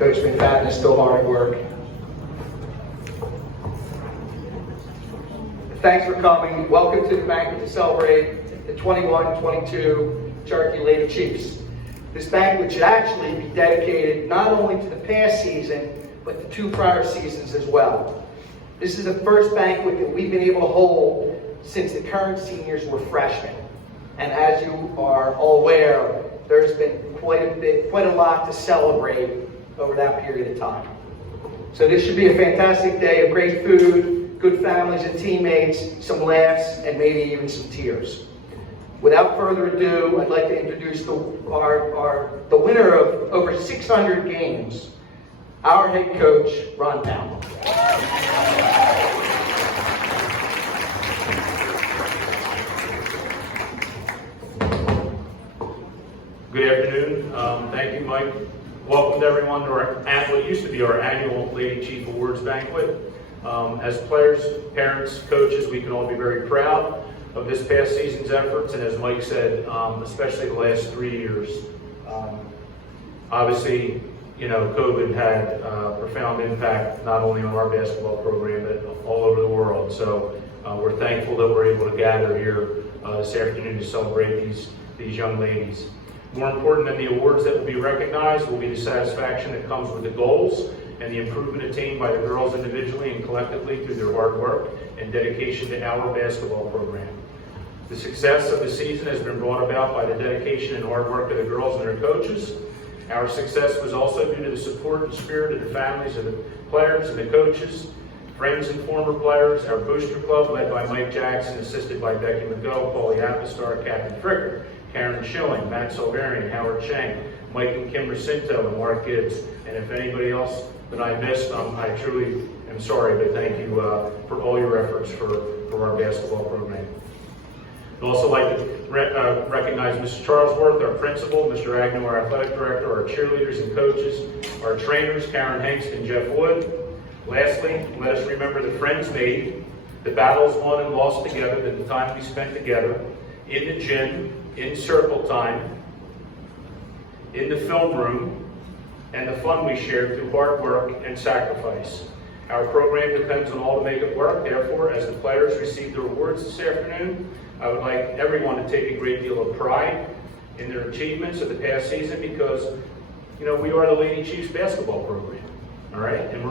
Coach McFadden is still hard at work. Thanks for coming. Welcome to the banquet to celebrate the 21-22 Cherokee Lady Chiefs. This banquet should actually be dedicated not only to the past season, but the 2 prior seasons as well. This is the first banquet that we've been able to hold since the current seniors were freshmen. And as you are all aware, there's been quite a lot to celebrate over that period of time. So this should be a fantastic day of great food, good families and teammates, some laughs, and maybe even some tears. Without further ado, I'd like to introduce the winner of over 600 games, our head coach, Ron Powell. Good afternoon. Thank you, Mike. Welcome to everyone to what used to be our annual Lady Chief Awards banquet. As players, parents, coaches, we can all be very proud of this past season's efforts, and as Mike said, especially the last 3 years. Obviously, COVID had a profound impact not only on our basketball program, but all over the world. So we're thankful that we're able to gather here this afternoon to celebrate these young ladies. More important than the awards that will be recognized will be the satisfaction that comes with the goals and the improvement attained by the girls individually and collectively through their hard work and dedication to our basketball program. The success of the season has been brought about by the dedication and hard work of the girls and their coaches. Our success was also due to the support and spirit of the families of the players and the coaches, friends and former players, our booster club led by Mike Jackson, assisted by Becky McGill, Paulie Appistar, Captain Fricker, Karen Schilling, Matt Silverian, Howard Chang, Mike and Kim Racinto, and Mark Gibbs. And if anybody else that I missed, I truly am sorry, but thank you for all your efforts for our basketball program. I'd also like to recognize Mr. Charlesworth, our principal, Mr. Agnew, our athletic director, our cheerleaders and coaches, our trainers, Karen Hengst and Jeff Wood. Lastly, let us remember the friends made, the battles won and lost together, the time we spent together, in the gym, in circle time, in the film room, and the fun we shared through hard work and sacrifice. Our program depends on all to make it work. Therefore, as the players receive their awards this afternoon, I would like everyone to take a great deal of pride in their achievements of the past season because, we are the Lady Chiefs basketball program, all right? And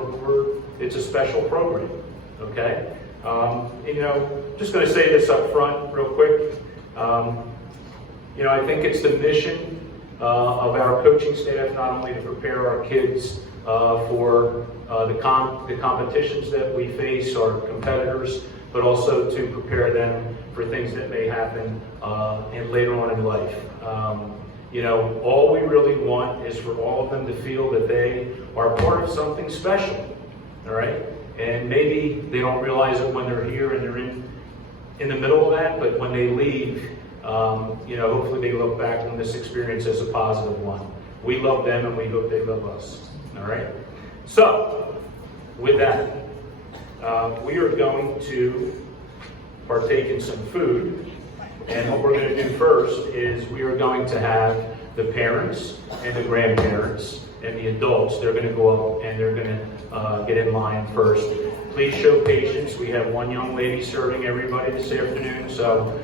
it's a special program, okay? Just going to say this up front real quick. I think it's the mission of our coaching staff not only to prepare our kids for the competitions that we face, our competitors, but also to prepare them for things that may happen and later on in life. All we really want is for all of them to feel that they are part of something special, all right? And maybe they don't realize it when they're here and they're in the middle of that, but when they leave, hopefully they look back on this experience as a positive one. We love them and we hope they love us, all right? So, with that, we are going to partake in some food, and what we're going to do first is we are going to have the parents and the grandparents and the adults. They're going to go up and they're going to get in line first. Please show patience. We have one young lady serving everybody this afternoon, so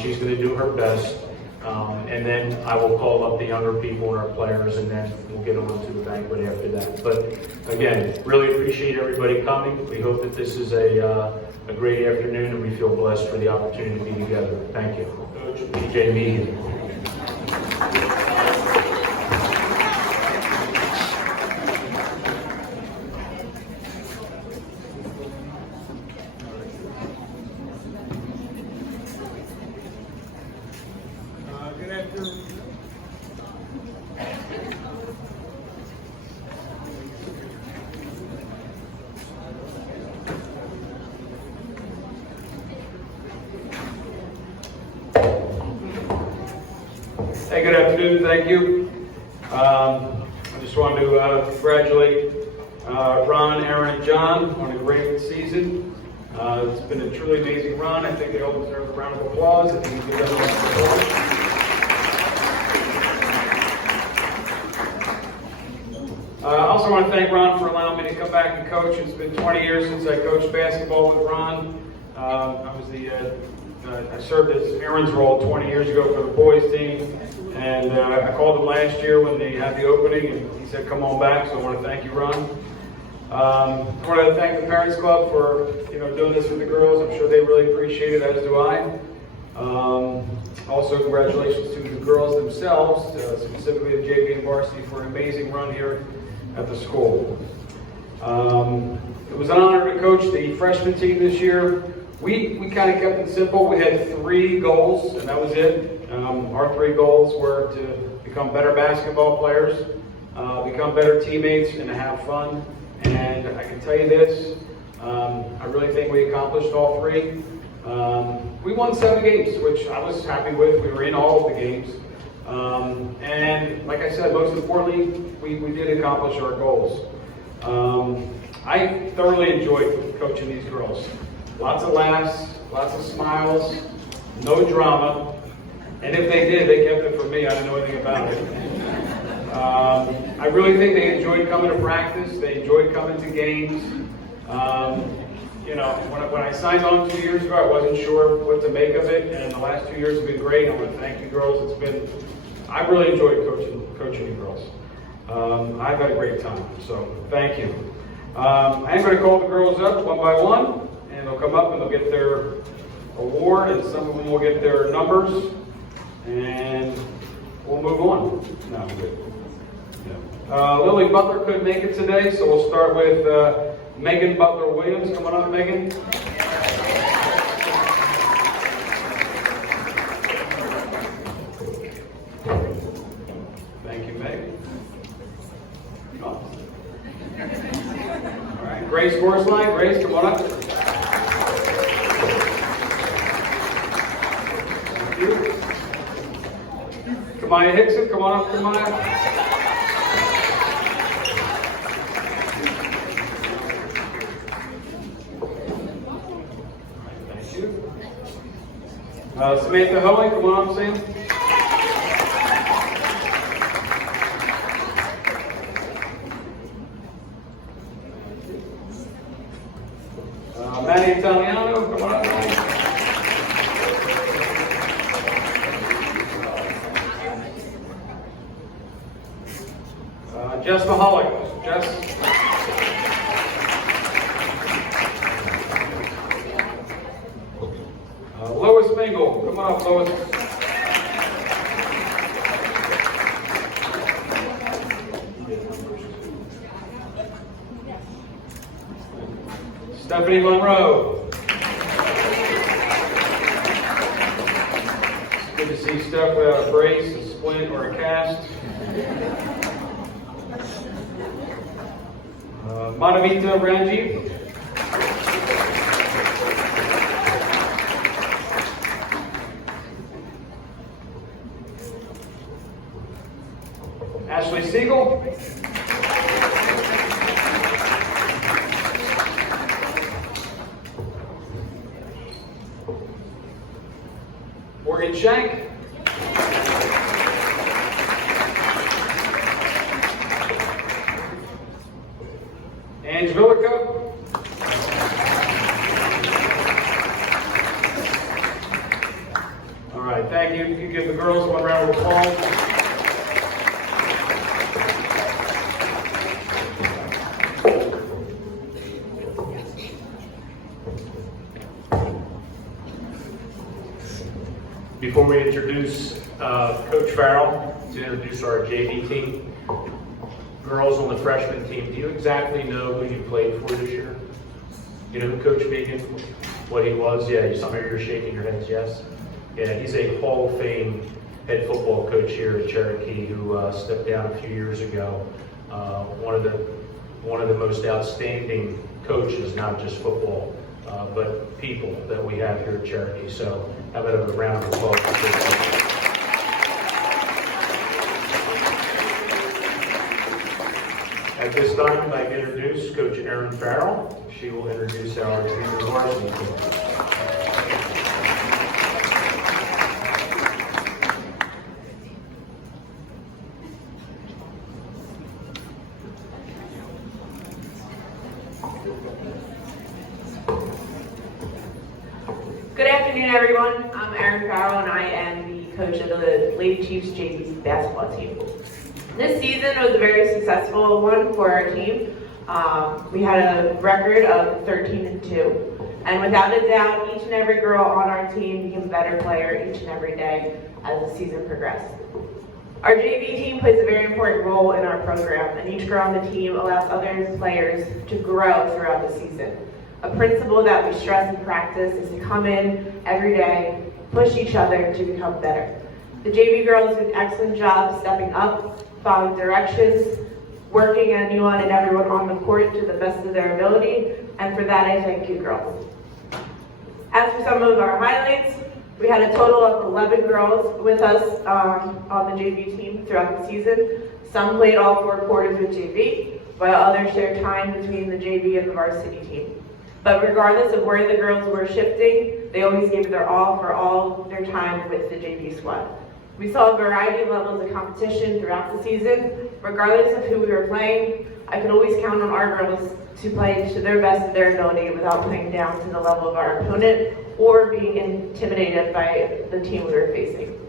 she's going to do her best. And then I will call up the younger people and our players, and then we'll get on to the banquet after that. But again, really appreciate everybody coming. We hope that this is a great afternoon, and we feel blessed for the opportunity to be together. Thank you. Coach BJ Mead. Hey, good afternoon. Thank you. I just wanted to congratulate Ron, Aaron, and John on a great season. It's been a truly amazing run. I think they all deserve a round of applause. I think we give them a round of applause. also want to thank Ron for allowing me to come back and coach. It's been 20 years since I coached basketball with Ron. I served as Aaron's role 20 years ago for the boys team, and I called him last year when they had the opening, and he said, "Come on back." So I want to thank you, Ron. I want to thank the Parents Club for doing this with the girls. I'm sure they really appreciate it, as do I. Also, congratulations to the girls themselves, specifically the JV and varsity, for an amazing run here at the school. It was an honor to coach the freshman team this year. We kind of kept it simple. We had 3 goals, and that was it. Our 3 goals were to become better basketball players, become better teammates, and to have fun. And I can tell you this, I really think we accomplished all 3. We won 7 games, which I was happy with. We were in all of the games. And like I said, most importantly, we did accomplish our goals. I thoroughly enjoyed coaching these girls. Lots of laughs, lots of smiles, no drama. And if they did, they kept it from me. I didn't know anything about it. I really think they enjoyed coming to practice. They enjoyed coming to games. When I signed on 2 years ago, I wasn't sure what to make of it, and the last 2 years have been great. I want to thank you girls. I've really enjoyed coaching you girls. I've had a great time, so thank you. I'm going to call the girls up one by one, and they'll come up and they'll get their award, and some of them will get their numbers, and we'll move on. No, I'm good. Yeah. Lily Butler couldn't make it today, so we'll start with Megan Butler-Williams. Come on up, Megan. Thank you, Megan. Come on. All right, Grace Horsline. Grace, come on up. Thank you. Kamaya Hickson, come on up, Kamaya. Samantha Hoey, come on up, Sam. Maddie Italiano, come on up. Jess Mahalik. Jess. Lois Mingle, come on up, Lois. Stephanie Monroe. Good to see Steph without a brace, a splint, or a cast. Madhavita Ranji. Ashley Siegel. Morgan Shank. Ange Villico. All right, thank you. You can give the girls one round of applause. Before we introduce Coach Farrell to introduce our JV team, girls on the freshman team, do you exactly know who you played for this year? You know who Coach Megan, what he was? Yeah, some of you are shaking your heads, yes? Yeah, he's a Hall of Fame head football coach here at Cherokee who stepped down a few years ago. One of the most outstanding coaches, not just football, but people that we have here at Cherokee. So how about a round of applause for Coach? At this time, I'd like to introduce Coach Erin Farrell. She will introduce our junior varsity team. everyone, I'm Erin Farrell and I am the coach of the Lady Chiefs JV basketball team. This season was a very successful one for our team. We had a record of 13-2, and without a doubt, each and every girl on our team became a better player each and every day as the season progressed. Our JV team plays a very important role in our program, and each girl on the team allows other players to grow throughout the season. A principle that we stress in practice is to come in every day, push each other to become better. The JV girls did an excellent job stepping up, following directions, working anyone and everyone on the court to the best of their ability, and for that I thank you girls. As for some of our highlights, we had a total of 11 girls with us on the JV team throughout the season. Some played all 4 quarters with JV, while others shared time between the JV and the varsity team. But regardless of where the girls were shifting, they always gave their all for all their time with the JV squad. We saw a variety of levels of competition throughout the season. Regardless of who we were playing, I could always count on our girls to play to their best of their ability without playing down to the level of our opponent or being intimidated by the team we were facing.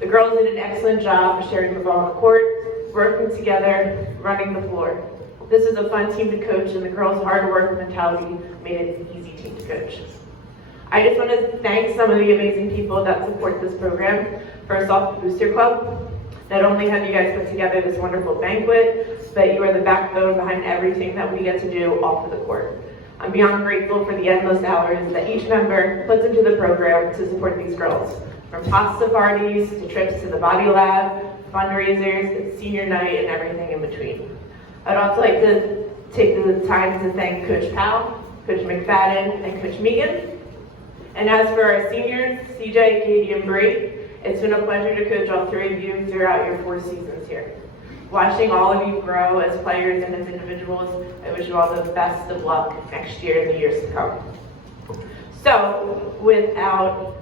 The girls did an excellent job sharing the ball on the court, working together, running the floor. This was a fun team to coach, and the girls' hard work mentality made it an easy team to coach. I just want to thank some of the amazing people that support this program. First off, the Booster Club. Not only have you guys put together this wonderful banquet, but you are the backbone behind everything that we get to do off of the court. I'm beyond grateful for the endless hours that each member puts into the program to support these girls. From pasta parties, to trips to the body lab, fundraisers, senior night, and everything in between. I'd also like to take the time to thank Coach Powell, Coach McFadden, and Coach Megan. And as for our seniors, CJ, Katie, and Bree, it's been a pleasure to coach all 3 of you throughout your 4 seasons here. Watching all of you grow as players and as individuals, I wish you all the best of luck next year and the years to come. So, without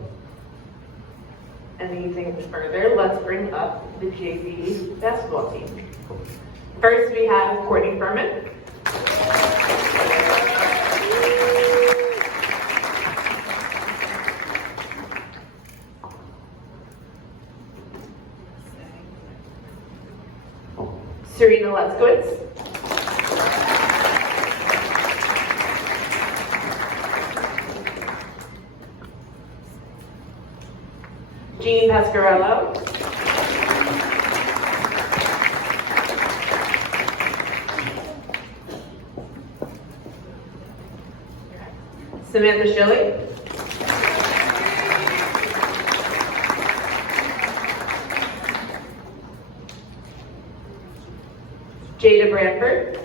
anything further, let's bring up the JV basketball team. First, we have Courtney Furman. Serena Leskowitz. Jean Pasquarello. Samantha Shilley. Jada Bradford.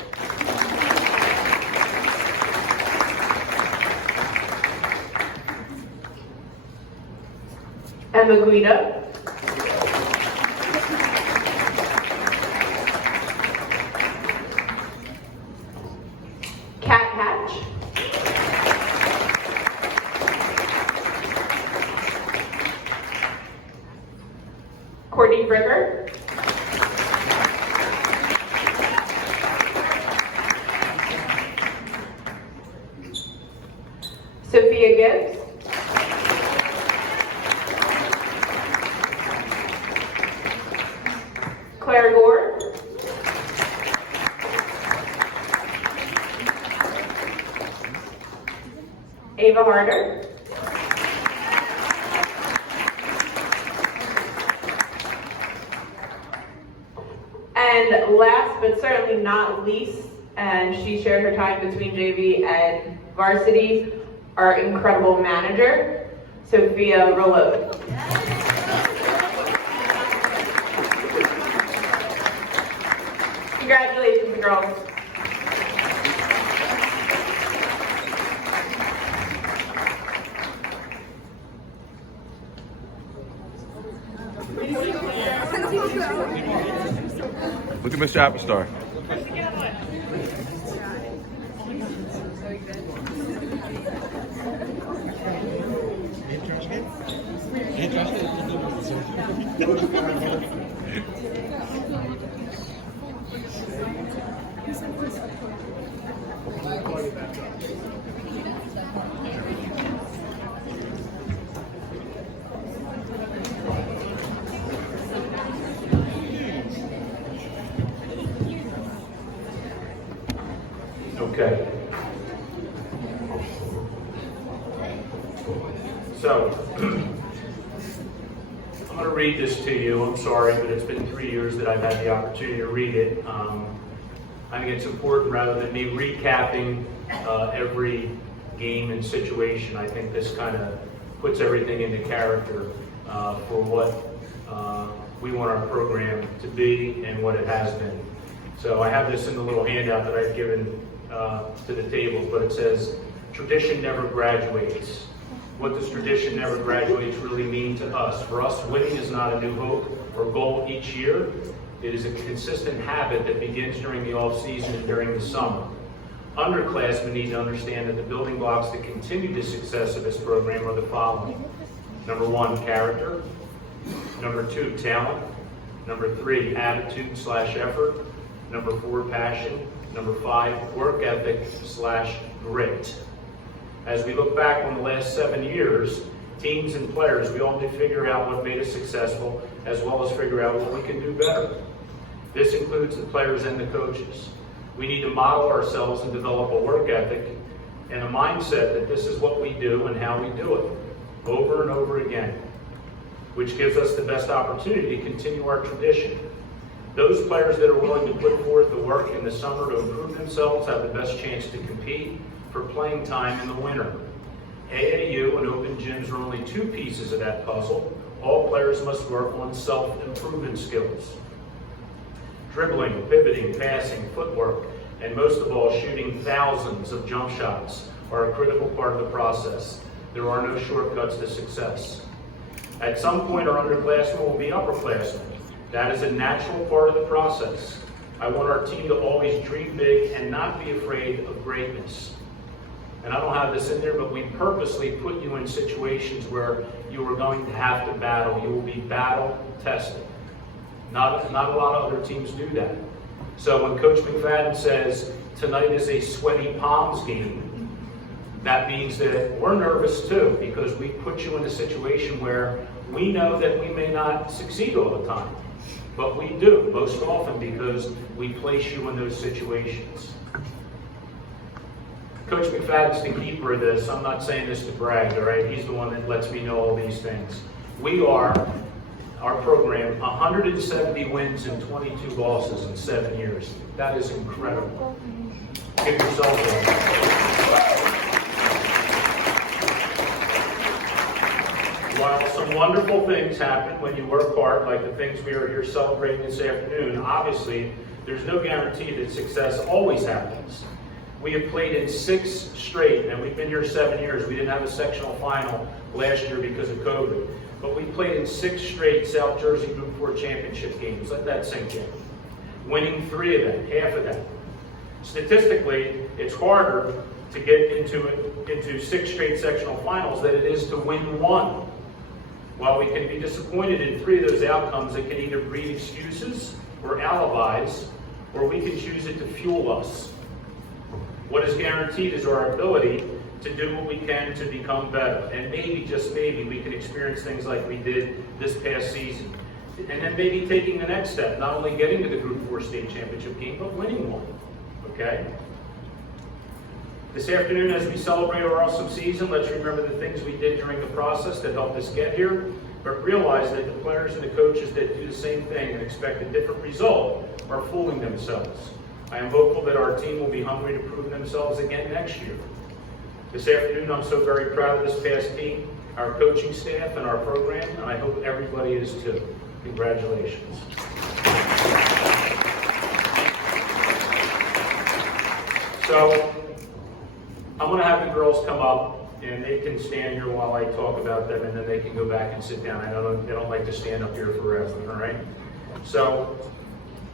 Emma Guido. Kat Hatch. Courtney Bricker. Sophia Gibbs. Claire Gore. Ava Harder. And last but certainly not least, and she shared her time between JV and varsity, our incredible manager, Sophia Rollo. Congratulations, girls. Look at Miss Chapstick. Okay. So, I'm going to read this to you. I'm sorry, but it's been 3 years that I've had the opportunity to read it. I think it's important rather than me recapping every game and situation. I think this kind of puts everything into character for what we want our program to be and what it has been. So I have this in the little handout that I've given to the table, but it says, tradition never graduates. What does tradition never graduates really mean to us? For us, winning is not a new hope or goal each year. It is a consistent habit that begins during the off-season and during the summer. Underclassmen need to understand that the building blocks that continue the success of this program are the following. Number 1, character. Number 2, talent. Number 3, attitude/effort. Number 4, passion. Number 5, work ethic/grit. As we look back on the last 7 years, teams and players, we all need to figure out what made us successful, as well as figure out what we can do better. This includes the players and the coaches. We need to model ourselves and develop a work ethic and a mindset that this is what we do and how we do it, over and over again, which gives us the best opportunity to continue our tradition. Those players that are willing to put forth the work in the summer to improve themselves have the best chance to compete for playing time in the winter. AAU and open gyms are only 2 pieces of that puzzle. All players must work on self-improvement skills. Dribbling, pivoting, passing, footwork, and most of all, shooting thousands of jump shots are a critical part of the process. There are no shortcuts to success. At some point, our underclassmen will be upperclassmen. That is a natural part of the process. I want our team to always dream big and not be afraid of greatness. And I don't have this in there, but we purposely put you in situations where you are going to have to battle. You will be battle tested. Not a lot of other teams do that. So when Coach McFadden says, tonight is a sweaty palms game, that means that we're nervous too, because we put you in a situation where we know that we may not succeed all the time. But we do, most often, because we place you in those situations. Coach McFadden's the keeper of this. I'm not saying this to brag, all right? He's the one that lets me know all these things. We are, our program, 170 wins and 22 losses in 7 years. That is incredible. Give yourself a While some wonderful things happen when you work hard, like the things we are here celebrating this afternoon, obviously, there's no guarantee that success always happens. We have played in 6 straight, and we've been here 7 years. We didn't have a sectional final last year because of COVID. But we played in 6 straight South Jersey Group 4 championship games. Let that sink in. Winning 3 of them, half of them. Statistically, it's harder to get into 6 straight sectional finals than it is to win 1. While we can be disappointed in 3 of those outcomes, it can either breed excuses or alibis, or we can choose it to fuel us. What is guaranteed is our ability to do what we can to become better. And maybe, just maybe, we can experience things like we did this past season. And then maybe taking the next step, not only getting to the Group 4 state championship game, but winning one. Okay? This afternoon, as we celebrate our awesome season, let's remember the things we did during the process that helped us get here, but realize that the players and the coaches that do the same thing and expect a different result are fooling themselves. I am hopeful that our team will be hungry to prove themselves again next year. This afternoon, I'm so very proud of this past team, our coaching staff, and our program, and I hope everybody is too. Congratulations. So, I'm going to have the girls come up, and they can stand here while I talk about them, and then they can go back and sit down. They don't like to stand up here forever, all right? So,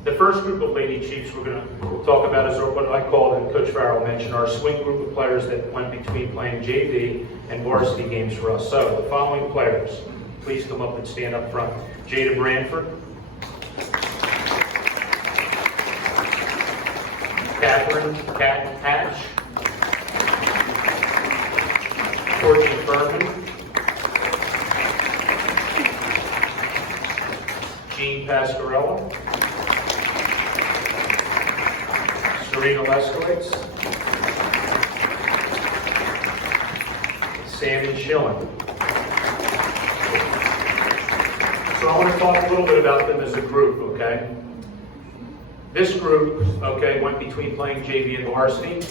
the first group of Lady Chiefs we'll talk about is what I call, and Coach Farrell mentioned, our swing group of players that went between playing JV and varsity games for us. So, the following players, please come up and stand up front. Jada Branford. Catherine Hatch. Courtney Furman. Jean Pasquarello. Serena Leskowitz. Sammy Schilling. So I want to talk a little bit about them as a group, okay? This group, okay, went between playing JV and varsity.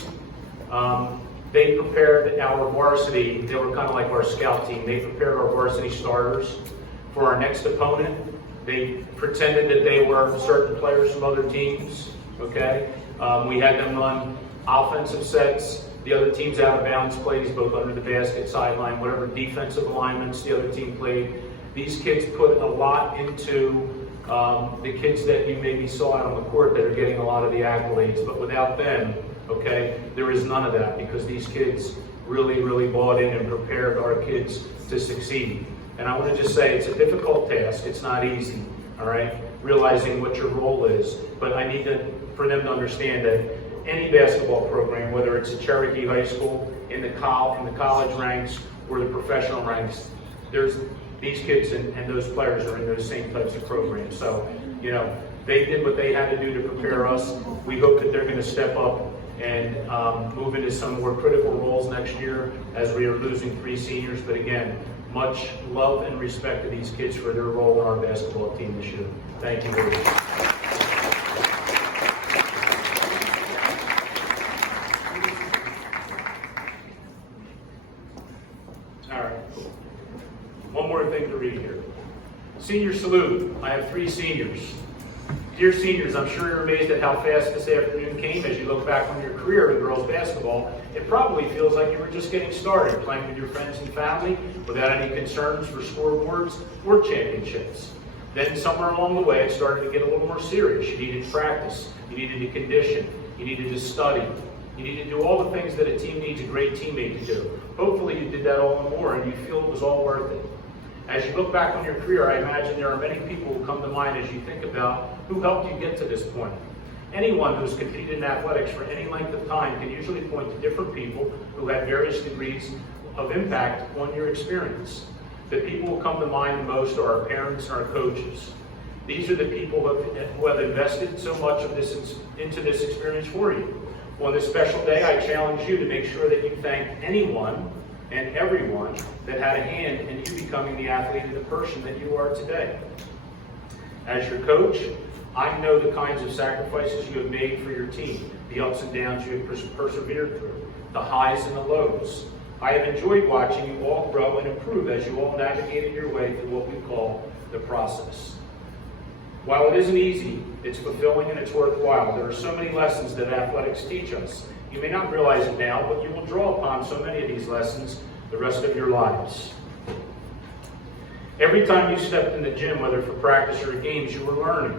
They prepared our varsity, they were kind of like our scout team. They prepared our varsity starters for our next opponent. They pretended that they were certain players from other teams, okay? We had them run offensive sets, the other team's out of bounds plays, both under the basket, sideline, whatever defensive alignments the other team played. These kids put a lot into the kids that you maybe saw out on the court that are getting a lot of the accolades, but without them, okay, there is none of that because these kids really, really bought in and prepared our kids to succeed. And I want to just say it's a difficult task. It's not easy, all right, realizing what your role is. But I need for them to understand that any basketball program, whether it's at Cherokee High School, in the college ranks, or the professional ranks, these kids and those players are in those same types of programs. So, you know, they did what they had to do to prepare us. We hope that they're going to step up and move into some more critical roles next year as we are losing 3 seniors. But again, much love and respect to these kids for their role in our basketball team this year. Thank you very much. All right. One more thing to read here. Senior salute. I have 3 seniors. Dear seniors, I'm sure you're amazed at how fast this afternoon came as you look back on your career in girls basketball. It probably feels like you were just getting started, playing with your friends and family without any concerns for scoreboards or championships. Then somewhere along the way, it started to get a little more serious. You needed practice, you needed to condition, you needed to study, you needed to do all the things that a team needs a great teammate to do. Hopefully you did that all and more, and you feel it was all worth it. As you look back on your career, I imagine there are many people who come to mind as you think about who helped you get to this point. Anyone who's competed in athletics for any length of time can usually point to different people who had various degrees of impact on your experience. The people who come to mind the most are our parents and our coaches. These are the people who have invested so much of this into this experience for you. On this special day, I challenge you to make sure that you thank anyone and everyone that had a hand in you becoming the athlete and the person that you are today. As your coach, I know the kinds of sacrifices you have made for your team, the ups and downs you have persevered through, the highs and the lows. I have enjoyed watching you all grow and improve as you all navigated your way through what we call the process. While it isn't easy, it's fulfilling and it's worthwhile. There are so many lessons that athletics teach us. You may not realize it now, but you will draw upon so many of these lessons the rest of your lives. Every time you stepped in the gym, whether for practice or games, you were learning.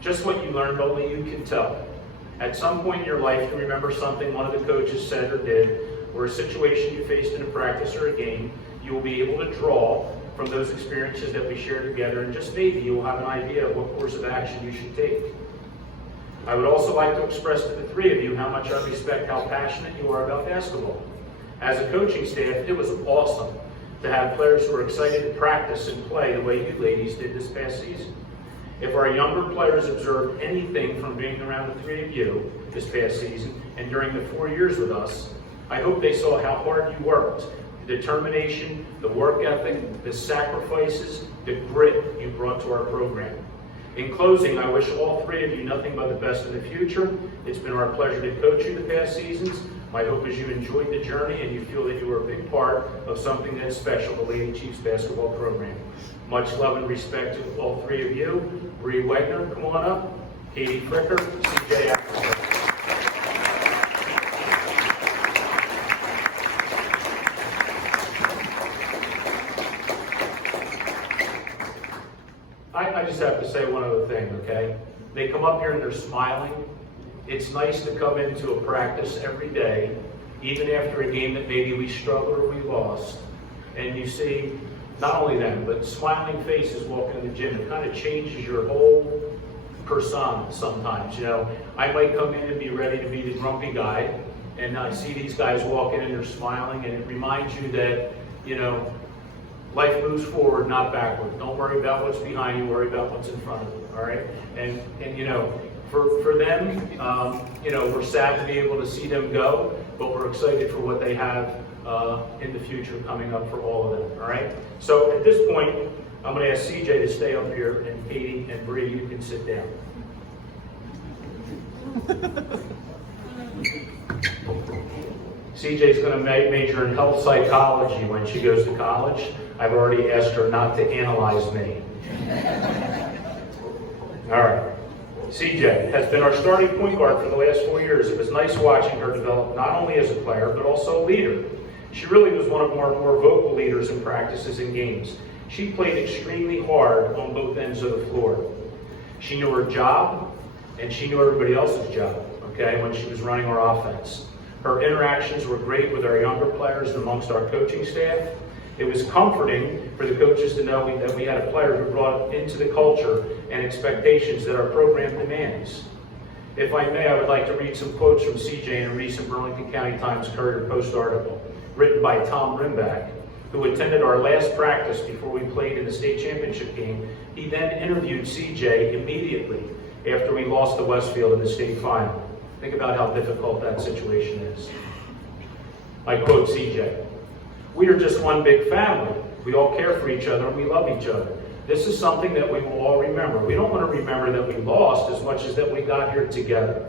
Just what you learned, only you can tell. At some point in your life, you remember something one of the coaches said or did, or a situation you faced in a practice or a game. You will be able to draw from those experiences that we share together, and just maybe you will have an idea of what course of action you should take. I would also like to express to the 3 of you how much I respect how passionate you are about basketball. As a coaching staff, it was awesome to have players who were excited to practice and play the way you ladies did this past season. If our younger players observed anything from being around the 3 of you this past season and during the 4 years with us, I hope they saw how hard you worked, the determination, the work ethic, the sacrifices, the grit you brought to our program. In closing, I wish all 3 of you nothing but the best in the future. It's been our pleasure to coach you the past seasons. My hope is you enjoyed the journey and you feel that you were a big part of something that's special, the Lady Chiefs basketball program. Much love and respect to all 3 of you. Bree Wegner, come on up. Katie Fricker, CJ Ackerman. I just have to say one other thing, okay? They come up here and they're smiling. It's nice to come into a practice every day, even after a game that maybe we struggled or we lost, and you see not only them, but smiling faces walking in the gym. It kind of changes your whole persona sometimes, you know. I might come in and be ready to be the grumpy guy, and I see these guys walking in and they're smiling, and it reminds you that, you know, life moves forward, not backward. Don't worry about what's behind you, worry about what's in front of you, all right? And you know, for them, you know, we're sad to be able to see them go, but we're excited for what they have in the future coming up for all of them, all right? So at this point, I'm going to ask CJ to stay up here, and Katie and Bree, you can sit down. CJ's going to major in health psychology when she goes to college. I've already asked her not to analyze me. All right. CJ has been our starting point guard for the last 4 years. It was nice watching her develop not only as a player, but also a leader. She really was one of our more vocal leaders in practices and games. She played extremely hard on both ends of the floor. She knew her job, and she knew everybody else's job, okay, when she was running our offense. Her interactions were great with our younger players and amongst our coaching staff. It was comforting for the coaches to know that we had a player who brought into the culture and expectations that our program demands. If I may, I would like to read some quotes from CJ in a recent Burlington County Times Courier Post article written by Tom Rimback, who attended our last practice before we played in the state championship game. He then interviewed CJ immediately after we lost to Westfield in the state final. Think about how difficult that situation is. I quote CJ, "We are just one big family. We all care for each other and we love each other. This is something that we will all remember. We don't want to remember that we lost as much as that we got here together.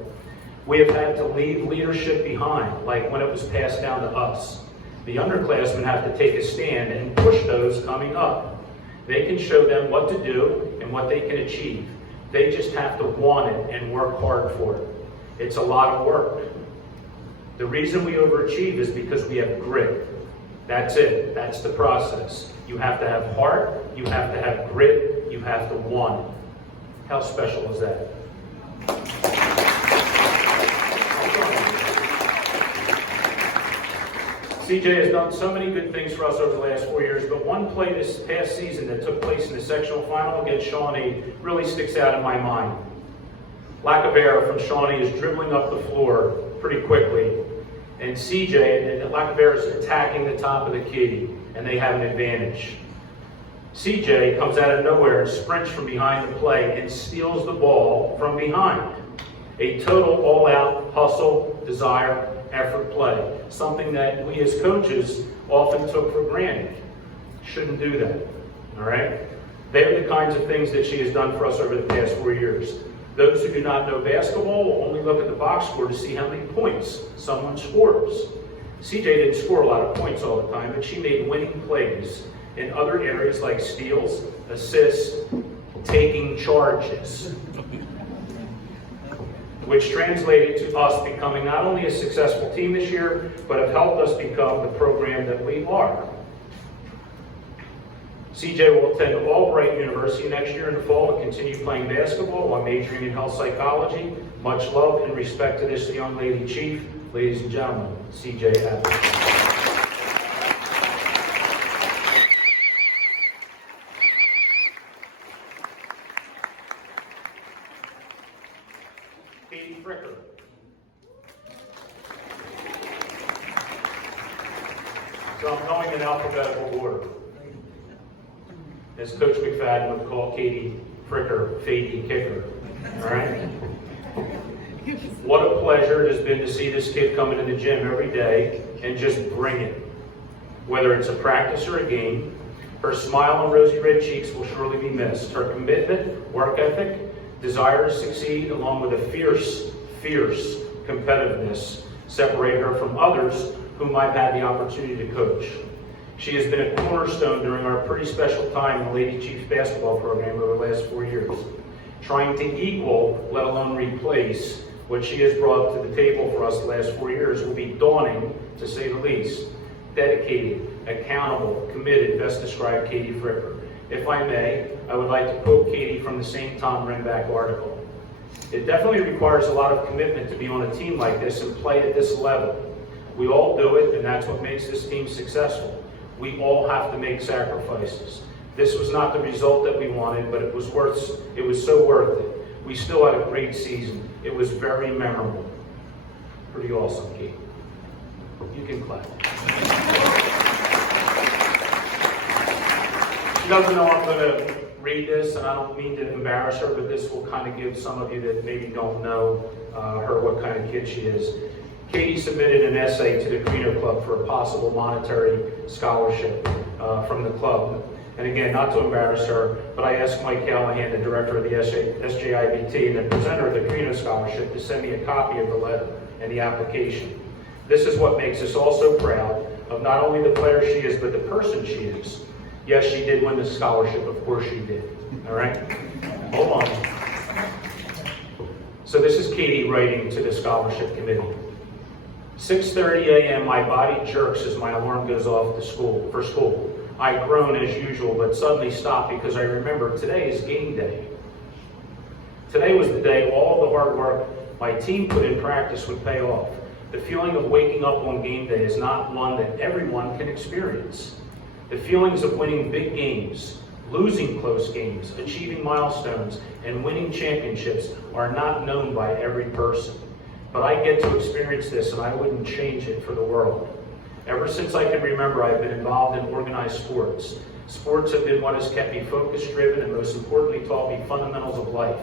We have had to leave leadership behind, like when it was passed down to us. The underclassmen have to take a stand and push those coming up. They can show them what to do and what they can achieve. They just have to want it and work hard for it. It's a lot of work. The reason we overachieve is because we have grit. That's it. That's the process. You have to have heart, you have to have grit, you have to want it." How special is that? CJ has done so many good things for us over the last 4 years, but one play this past season that took place in the sectional final against Shawnee really sticks out in my mind. Lacavera from Shawnee is dribbling up the floor pretty quickly, and CJ and Lacavera is attacking the top of the key, and they have an advantage. CJ comes out of nowhere and sprints from behind the play and steals the ball from behind. A total all-out hustle, desire, effort play. Something that we as coaches often took for granted. Shouldn't do that, all right? They're the kinds of things that she has done for us over the past 4 years. Those who do not know basketball will only look at the box score to see how many points someone scores. CJ didn't score a lot of points all the time, but she made winning plays in other areas like steals, assists, taking charges, which translated to us becoming not only a successful team this year, but have helped us become the program that we are. CJ will attend Albright University next year in the fall and continue playing basketball while majoring in health psychology. Much love and respect to this young lady chief. Ladies and gentlemen, CJ Adams. So I'm going in alphabetical order. As Coach McFadden would call Katie Fricker, Fady Kicker. All right? What a pleasure it has been to see this kid come into the gym every day and just bring it. Whether it's a practice or a game, her smile and rosy red cheeks will surely be missed. Her commitment, work ethic, desire to succeed, along with a fierce competitiveness separate her from others whom I've had the opportunity to coach. She has been a cornerstone during our pretty special time in the Lady Chiefs basketball program over the last 4 years. Trying to equal, let alone replace, what she has brought to the table for us the last 4 years will be daunting, to say the least. Dedicated, accountable, committed, best described Katie Fricker. If I may, I would like to quote Katie from the same Tom Rimback article. "It definitely requires a lot of commitment to be on a team like this and play at this level. We all do it, and that's what makes this team successful. We all have to make sacrifices. This was not the result that we wanted, but it was so worth it. We still had a great season. It was very memorable." Pretty awesome, Kate. You can clap. She doesn't know I'm going to read this, and I don't mean to embarrass her, but this will kind of give some of you that maybe don't know her what kind of kid she is. Katie submitted an essay to the Carino Club for a possible monetary scholarship from the club. And again, not to embarrass her, but I asked Mike Callahan, the director of the SJIBT and the presenter of the Carino Scholarship, to send me a copy of the letter and the application. This is what makes us all so proud of not only the player she is, but the person she is. Yes, she did win the scholarship, of course she did. All right? Hold on. So this is Katie writing to the scholarship committee. 6:30 a.m. my body jerks as my alarm goes off for school. I groan as usual, but suddenly stop because I remember today is game day. Today was the day all the hard work my team put in practice would pay off. The feeling of waking up on game day is not one that everyone can experience. The feelings of winning big games, losing close games, achieving milestones, and winning championships are not known by every person. But I get to experience this, and I wouldn't change it for the world. Ever since I can remember, I've been involved in organized sports. Sports have been what has kept me focused, driven, and most importantly taught me fundamentals of life.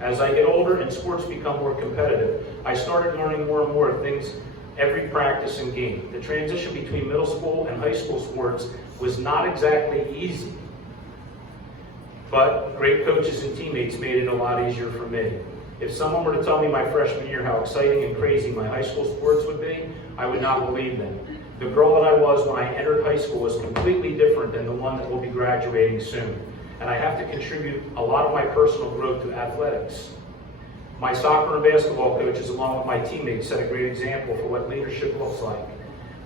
As I get older and sports become more competitive, I started learning more and more things every practice and game. The transition between middle school and high school sports was not exactly easy, but great coaches and teammates made it a lot easier for me. If someone were to tell me my freshman year how exciting and crazy my high school sports would be, I would not believe them. The girl that I was when I entered high school was completely different than the one that will be graduating soon. And I have to contribute a lot of my personal growth to athletics. My soccer and basketball coaches, along with my teammates, set a great example for what leadership looks like.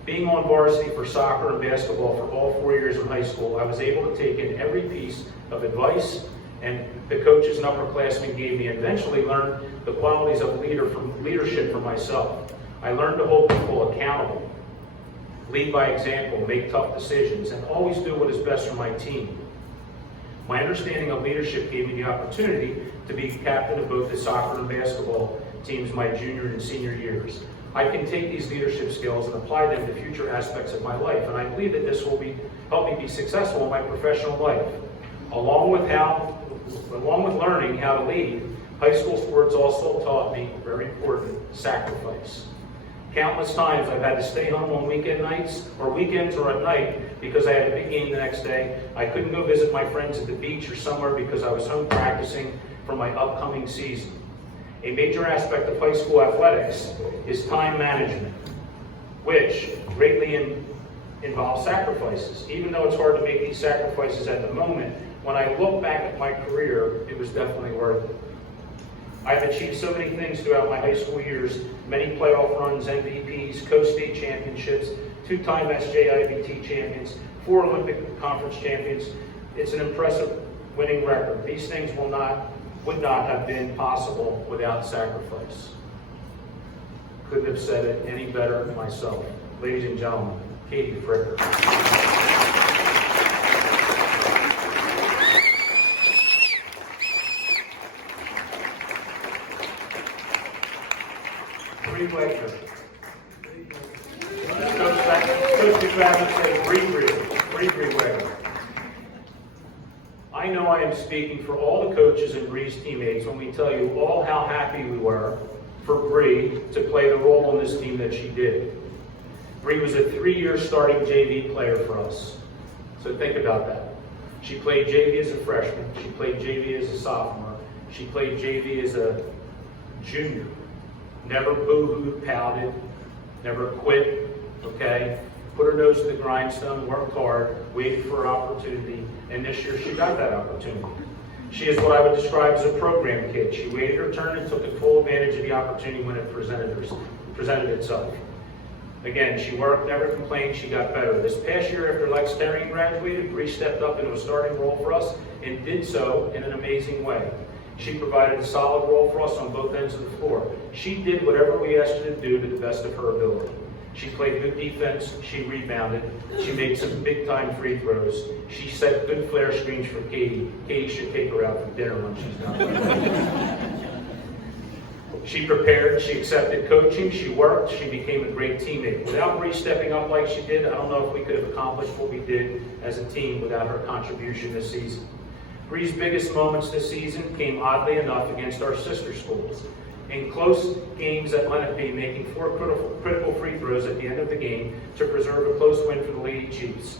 Being on varsity for soccer and basketball for all 4 years in high school, I was able to take in every piece of advice and the coaches and upperclassmen gave me, and eventually learned the qualities of leadership for myself. I learned to hold people accountable, lead by example, make tough decisions, and always do what is best for my team. My understanding of leadership gave me the opportunity to be captain of both the soccer and basketball teams my junior and senior years. I can take these leadership skills and apply them to future aspects of my life, and I believe that this will help me be successful in my professional life. Along with learning how to lead, high school sports also taught me, very important, sacrifice. Countless times I've had to stay home on weekend nights or weekends or at night because I had a big game the next day. I couldn't go visit my friends at the beach or somewhere because I was home practicing for my upcoming season. A major aspect of high school athletics is time management, which greatly involves sacrifices. Even though it's hard to make these sacrifices at the moment, when I look back at my career, it was definitely worth it. I've achieved so many things throughout my high school years, many playoff runs, MVPs, co-state championships, 2-time SJIBT champions, 4 Olympic conference champions. It's an impressive winning record. These things would not have been possible without sacrifice. Couldn't have said it any better myself. Ladies and gentlemen, Katie Fricker. Coach McFadden said Bree Wagner. I know I am speaking for all the coaches and Bree's teammates when we tell you all how happy we were for Bree to play the role on this team that she did. Bree was a 3-year starting JV player for us. So think about that. She played JV as a freshman. She played JV as a sophomore. She played JV as a junior. Never boo-hooed, pouted, never quit, okay? Put her nose to the grindstone, worked hard, waited for an opportunity, and this year she got that opportunity. She is what I would describe as a program kid. She waited her turn and took full advantage of the opportunity when it presented itself. Again, she worked, never complained, she got better. This past year after Lex Terrian graduated, Bree stepped up into a starting role for us and did so in an amazing way. She provided a solid role for us on both ends of the floor. She did whatever we asked her to do to the best of her ability. She played good defense, she rebounded, she made some big-time free throws, she set good flare screens for Katie. Katie should take her out for dinner when she's done. She prepared, she accepted coaching, she worked, she became a great teammate. Without Bree stepping up like she did, I don't know if we could have accomplished what we did as a team without her contribution this season. Bree's biggest moments this season came, oddly enough, against our sister schools. in close games at Lenape, making 4 critical free throws at the end of the game to preserve a close win for the Lady Chiefs.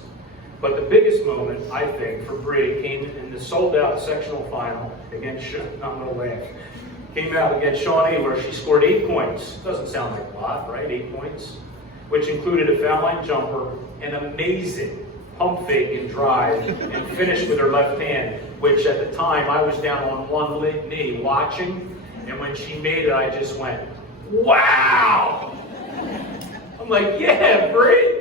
But the biggest moment, I think, for Bree came in the sold-out sectional final against, I'm going to laugh, came out against Shawnee where she scored 8 points. Doesn't sound like a lot, right? 8 points, which included a foul line jumper, an amazing pump fake and drive, and finished with her left hand, which at the time I was down on one knee watching, and when she made it, I just went, wow! I'm like, yeah, Bree!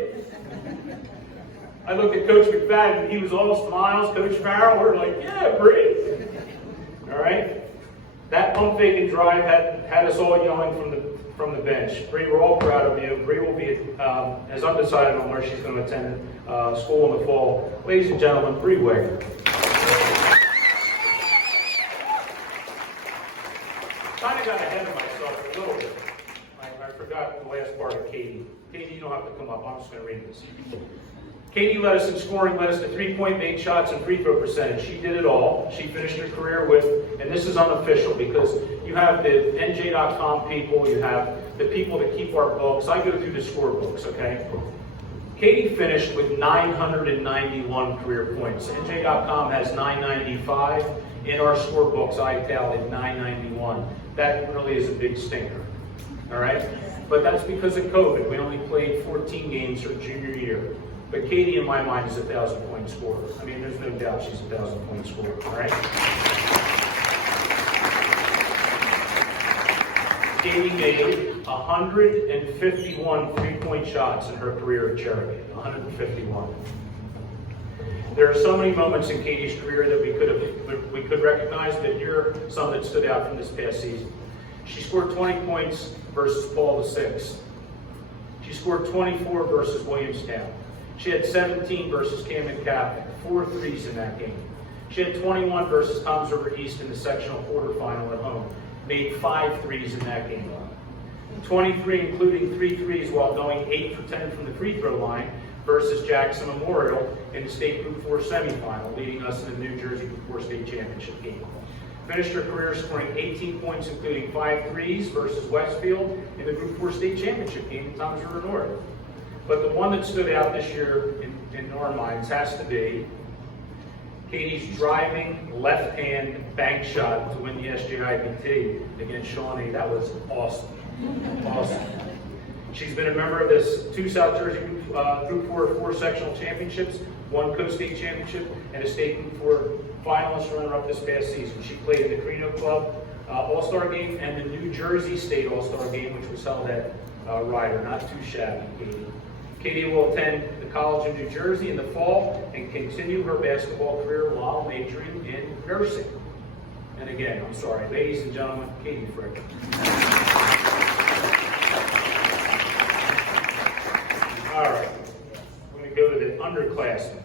I looked at Coach McFadden, he was all smiles. Coach Farrell, we're like, yeah, Bree! All right? That pump fake and drive had us all yelling from the bench. Bree, we're all proud of you. Bree will be as undecided on where she's going to attend school in the fall. Ladies and gentlemen, Bree Wagner. Kind of got ahead of myself a little bit. I forgot the last part of Katie. Katie, you don't have to come up. I'm just going to read this. Katie led us in scoring, led us to 3-point made shots and free throw percentage. She did it all. She finished her career with, and this is unofficial because you have the NJ.com people, you have the people that keep our books. I go through the scorebooks, okay? Katie finished with 991 career points. NJ.com has 995. In our scorebooks, I tallied 991. That really is a big stinker, all right? But that's because of COVID. We only played 14 games her junior year. But Katie, in my mind, is a 1,000-point scorer. I mean, there's no doubt she's a 1,000-point scorer, all right? Katie made 151 three-point shots in her career at Cherokee, 151. There are so many moments in Katie's career that we could recognize, but here are some that stood out from this past season. She scored 20 points versus Paul VI. She scored 24 versus Williamstown. She had 17 versus Camden Catholic, 4 threes in that game. She had 21 versus Toms River East in the sectional quarterfinal at home. Made 5 threes in that game. 23, including 3 threes while going 8 for 10 from the free throw line versus Jackson Memorial in the state Group 4 semifinal, leading us in the New Jersey Group 4 state championship game. Finished her career scoring 18 points, including 5 threes versus Westfield in the Group 4 state championship game in Toms River North. But the one that stood out this year in our minds has to be Katie's driving left-hand bank shot to win the SJIBT against Shawnee. That was awesome. Awesome. She's been a member of this 2 South Jersey Group 4 sectional championships, 1 co-state championship, and a state Group 4 finalist runner-up this past season. She played in the Carino Club All-Star game and the New Jersey State All-Star game, which was held at Ryder. Not too shabby, Katie. Katie will attend the College of New Jersey in the fall and continue her basketball career while majoring in nursing. And again, I'm sorry, ladies and gentlemen, Katie Frick. All right, we're going to go to the underclassmen.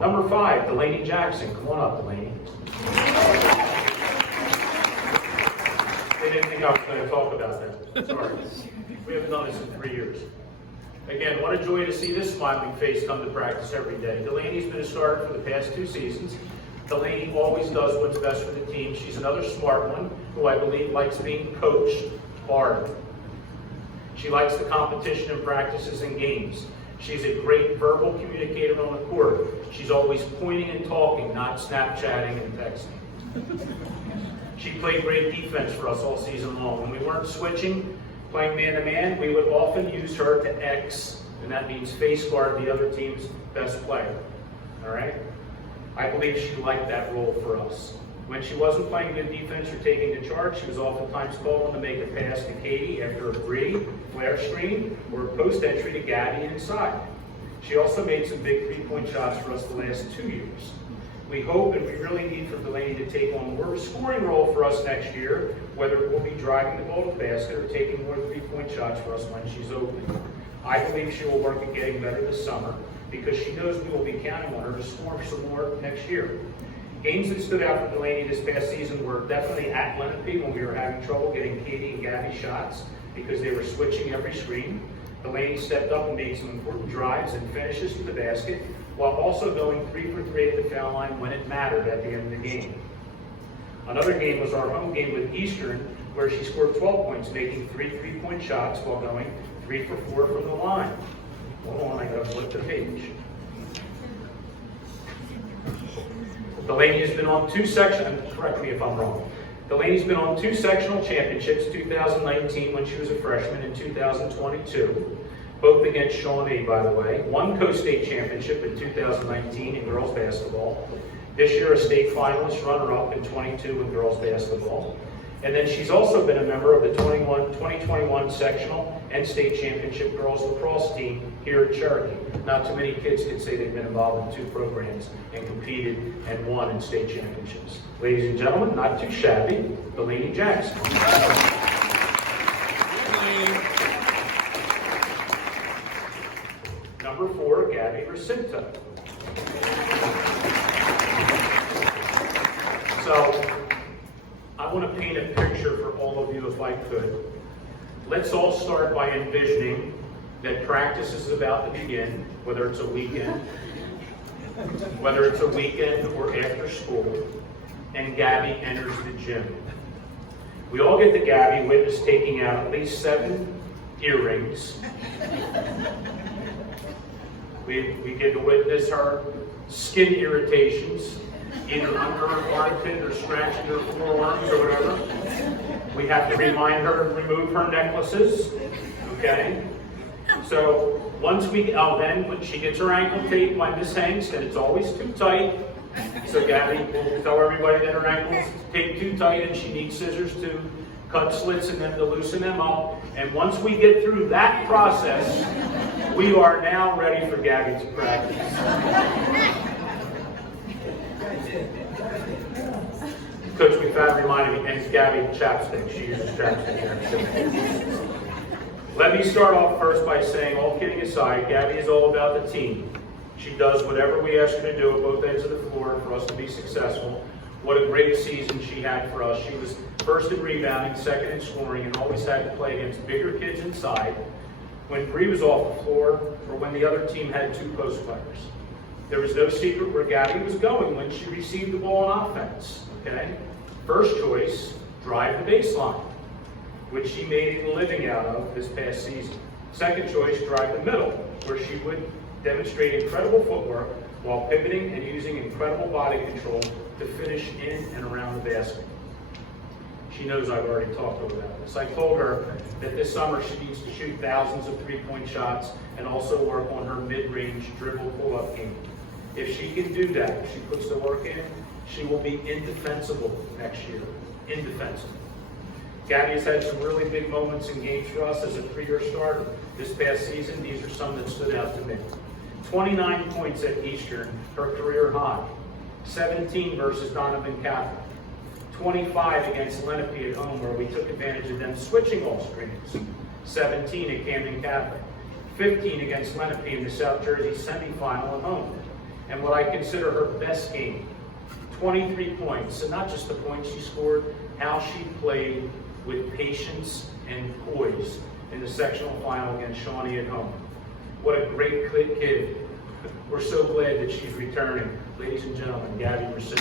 Number 5, Delaney Jackson. Come on up, Delaney. They didn't think I was going to talk about that. Sorry. We haven't done this in 3 years. Again, what a joy to see this smiling face come to practice every day. Delaney's been a starter for the past 2 seasons. Delaney always does what's best for the team. She's another smart one who I believe likes being coached hard. She likes the competition in practices and games. She's a great verbal communicator on the court. She's always pointing and talking, not Snapchatting and texting. She played great defense for us all season long. When we weren't switching, playing man-to-man, we would often use her to X, and that means face guard the other team's best player. All right? I believe she liked that role for us. When she wasn't playing good defense or taking the charge, she was oftentimes called on to make a pass to Katie after a three, flare screen, or a post entry to Gabby inside. She also made some big three-point shots for us the last 2 years. We hope and we really need for Delaney to take on more of a scoring role for us next year, whether it will be driving the ball to the basket or taking more three-point shots for us when she's open. I believe she will work at getting better this summer because she knows we will be counting on her to score some more next year. Games that stood out for Delaney this past season were definitely at Lenape when we were having trouble getting Katie and Gabby shots because they were switching every screen. Delaney stepped up and made some important drives and finishes to the basket, while also going 3 for 3 at the foul line when it mattered at the end of the game. Another game was our home game with Eastern, where she scored 12 points, making 3 3-point shots while going 3 for 4 from the line. Hold on, I gotta flip the page. Delaney has been on correct me if I'm wrong. Delaney's been on 2 sectional championships, 2019 when she was a freshman and 2022, both against Shawnee, by the way. 1 co-state championship in 2019 in girls basketball. This year, a state finalist runner-up in 22 in girls basketball. And then she's also been a member of the 2021 sectional and state championship girls lacrosse team here at Cherokee. Not too many kids can say they've been involved in 2 programs and competed and won in state championships. Ladies and gentlemen, not too shabby, Delaney Jackson. Number 4, Gabby Chapstick. So, I want to paint a picture for all of you if I could. Let's all start by envisioning that practice is about to begin, whether it's a weekend or after school, and Gabby enters the gym. We all get to Gabby witness taking out at least 7 earrings. We get to witness her skin irritations, either under her armpit or scratching her forearms or whatever. We have to remind her to remove her necklaces, okay? So once then when she gets her ankle taped by Miss Hanks, and it's always too tight, so Gabby will tell everybody that her ankle's taped too tight and she needs scissors to cut slits and then to loosen them up. And once we get through that process, we are now ready for Gabby to practice. Coach McFadden reminded me, and it's Gabby Chapstick. She uses chapstick here. Let me start off first by saying, all kidding aside, Gabby is all about the team. She does whatever we ask her to do at both ends of the floor for us to be successful. What a great season she had for us. She was first in rebounding, second in scoring, and always had to play against bigger kids inside. When Bree was off the floor, or when the other team had 2 post players. There was no secret where Gabby was going when she received the ball on offense. Okay? First choice, drive the baseline, which she made a living out of this past season. Second choice, drive the middle, where she would demonstrate incredible footwork while pivoting and using incredible body control to finish in and around the basket. She knows I've already talked to her about this. I told her that this summer she needs to shoot thousands of 3-point shots and also work on her mid-range dribble pull-up game. If she can do that, if she puts the work in, she will be indefensible next year. Indefensible. Gabby has had some really big moments in games for us as a 3-year starter. This past season, these are some that stood out to me. 29 points at Eastern, her career high. 17 versus Donovan Catholic. 25 against Lenape at home, where we took advantage of them switching all screens. 17 at Camden Catholic. 15 against Lenape in the South Jersey semifinal at home. And what I consider her best game, 23 points. And not just the points she scored, how she played with patience and poise in the sectional final against Shawnee at home. What a great kid. We're so glad that she's returning. Ladies and gentlemen, Gabby Chapstick.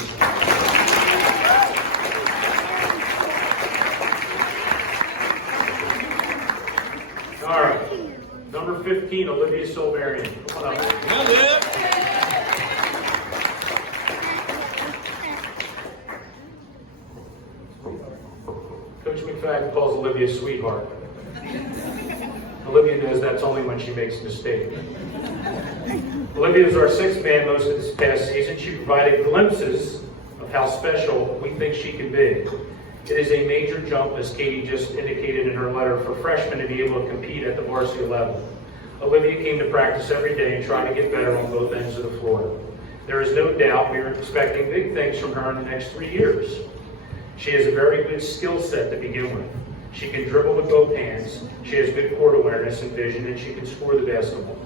All right, number 15, Olivia Silverian. Come on up. Coach McFadden calls Olivia a sweetheart. Olivia knows that's only when she makes a mistake. Olivia was our 6th man most of this past season. She provided glimpses of how special we think she can be. It is a major jump, as Katie just indicated in her letter, for freshmen to be able to compete at the varsity level. Olivia came to practice every day and tried to get better on both ends of the floor. There is no doubt we are expecting big things from her in the next 3 years. She has a very good skill set to begin with. She can dribble with both hands, she has good court awareness and vision, and she can score the basketball.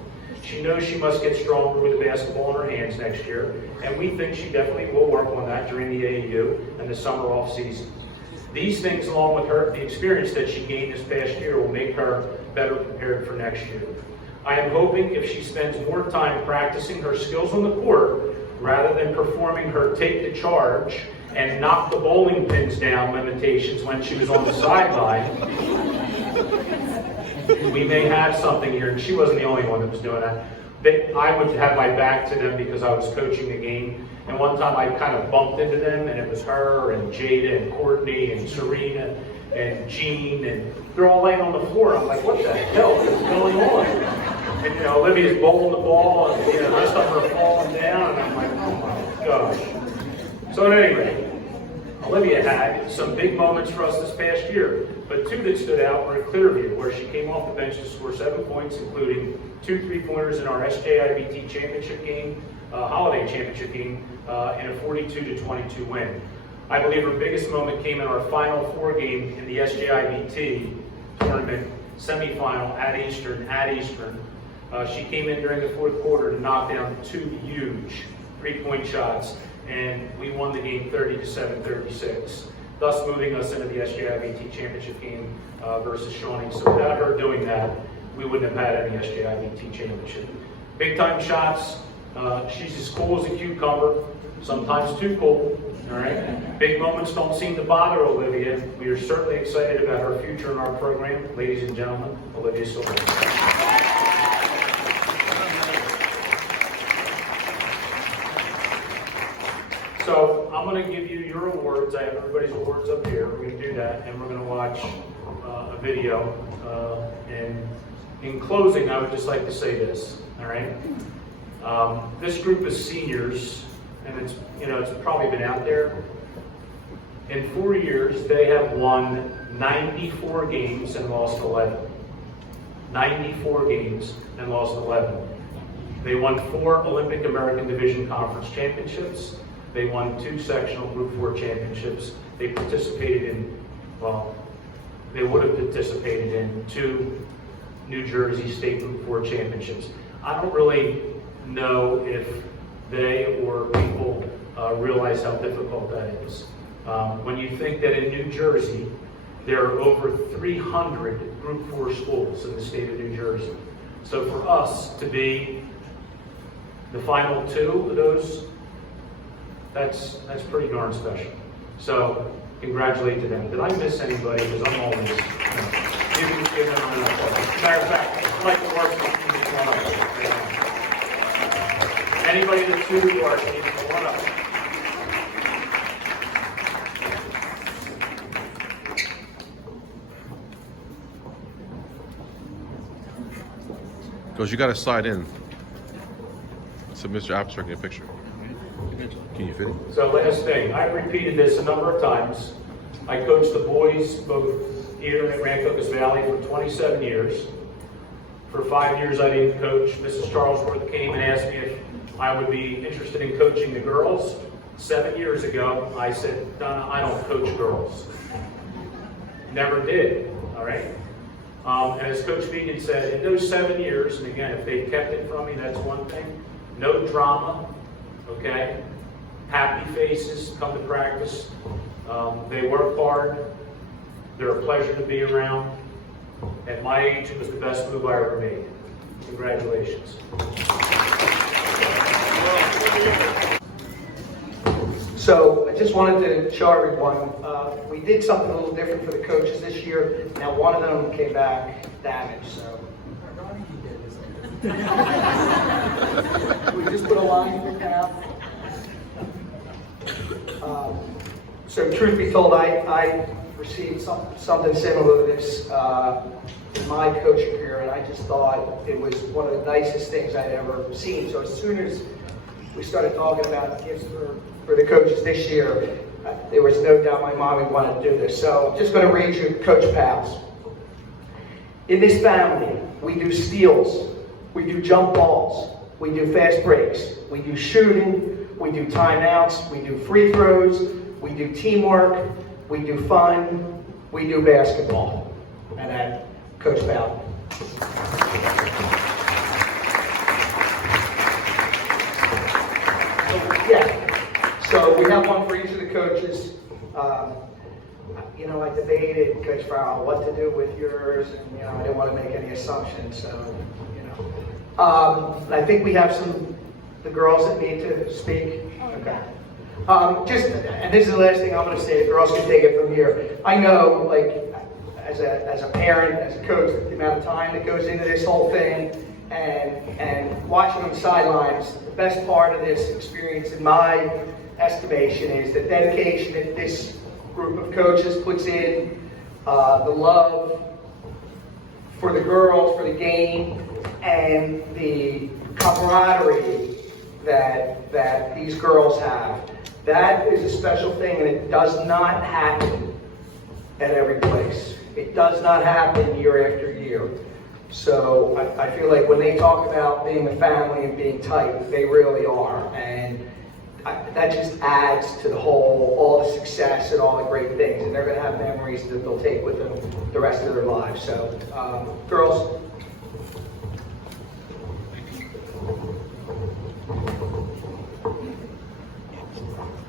She knows she must get stronger with the basketball in her hands next year, and we think she definitely will work on that during the AAU and the summer off season. These things, along with the experience that she gained this past year, will make her better prepared for next year. I am hoping if she spends more time practicing her skills on the court, rather than performing her take the charge and knocked the bowling pins down limitations when she was on the sideline, we may have something here. And she wasn't the only one that was doing that. I would have my back to them because I was coaching the game. And one time I kind of bumped into them, and it was her and Jada and Courtney and Serena and Jean, and they're all laying on the floor. I'm like, what the hell is going on? And you know, Olivia's bowling the ball, and you know, the rest of them are falling down, and I'm like, oh my gosh. So at any rate, Olivia had some big moments for us this past year, but two that stood out were at Clearview, where she came off the bench to score 7 points, including 2 3-pointers in our SJIBT championship game, holiday championship game, and a 42-22 win. I believe her biggest moment came in our Final Four game in the SJIBT tournament semifinal at Eastern. She came in during the fourth quarter to knock down 2 huge 3-point shots, and we won the game 30-7, 36, thus moving us into the SJIBT championship game versus Shawnee. So without her doing that, we wouldn't have had any SJIBT championship. Big time shots. She's as cool as a cucumber, sometimes too cool. All right. Big moments don't seem to bother Olivia. We are certainly excited about her future in our program. Ladies and gentlemen, Olivia Silverian. So I'm going to give you your awards. I have everybody's awards up here. We're going to do that, and we're going to watch a video. And in closing, I would just like to say this. All right. This group of seniors, and it's probably been out there. In 4 years, they have won 94 games and lost 11. 94 games and lost 11. They won 4 Olympic American Division Conference championships. They won 2 sectional Group 4 championships. They participated in, well, they would have participated in 2 New Jersey State Group 4 championships. I don't really know if they or people realize how difficult that is. When you think that in New Jersey, there are over 300 Group 4 schools in the state of New Jersey. So for us to be the final 2 of those, that's pretty darn special. So congratulate to them. Did I miss anybody? Because I'm always give them an applause. Matter of fact, I'd like to work with you. Anybody that's new to our team, come on up. Coach, you got to slide in so Mr. Chapstick can get a picture. Can you fit it? So last thing, I've repeated this a number of times. I coached the boys both here and at Grand Cocos Valley for 27 years. For 5 years I didn't coach. Mrs. Charlesworth came and asked me if I would be interested in coaching the girls. 7 years ago, I said, Donna, I don't coach girls. Never did, all right? And as Coach Vegan said, in those 7 years, and again, if they kept it from me, that's one thing. No drama, okay? Happy faces, come to practice. They work hard. They're a pleasure to be around. At my age, it was the best move I ever made. Congratulations. So I just wanted to show everyone, we did something a little different for the coaches this year. Now one of them came back damaged, so. We just put a line in the path. So truth be told, I received something similar to this in my coaching career, and I just thought it was one of the nicest things I'd ever seen. So as soon as we started talking about gifts for the coaches this year, there was no doubt my mom would want to do this. So I'm just going to read you Coach Pals. In this family, we do steals, we do jump balls, we do fast breaks, we do shooting, we do timeouts, we do free throws, we do teamwork, we do fun, we do basketball. And that Coach Pal. So we have one for each of the coaches. I debated, Coach Farrell, what to do with yours, and I didn't want to make any assumptions. So, I think we have the girls that need to speak. Okay. And this is the last thing I'm going to say, the girls can take it from here. I know, like, as a parent, as a coach, the amount of time that goes into this whole thing, and watching on the sidelines, the best part of this experience, in my estimation, is the dedication that this group of coaches puts in, the love for the girls, for the game, and the camaraderie that these girls have. That is a special thing, and it does not happen at every place. It does not happen year after year. So I feel like when they talk about being a family and being tight, they really are. And that just adds to the whole, all the success and all the great things. And they're going to have memories that they'll take with them the rest of their lives. So, girls.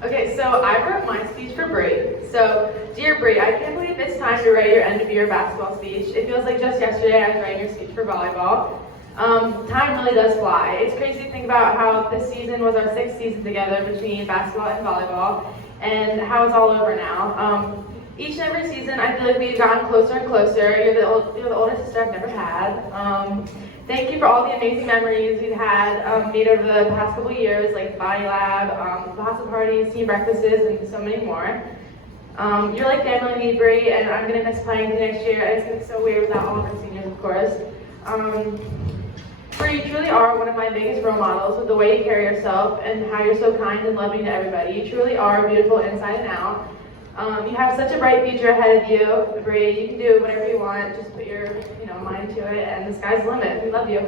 Okay, so I wrote my speech for Bree. So, dear Bree, I can't believe it's time to write your end of year basketball speech. It feels like just yesterday I was writing your speech for volleyball. Time really does fly. It's crazy to think about how this season was our 6th season together between basketball and volleyball, and how it's all over now. Each and every season, I feel like we've gotten closer and closer. You're the oldest sister I've never had. Thank you for all the amazing memories we've had made over the past couple of years, like Body Lab, lots of parties, team breakfasts, and so many more. You're like family to me, Bree, and I'm going to miss playing the next year, and it's going to be so weird without all of our seniors, of course. Bree, you truly are one of my biggest role models with the way you carry yourself and how you're so kind and loving to everybody. You truly are beautiful inside and out. You have such a bright future ahead of you, Bree. You can do whatever you want. Just put your, mind to it, and the sky's the limit. We love you.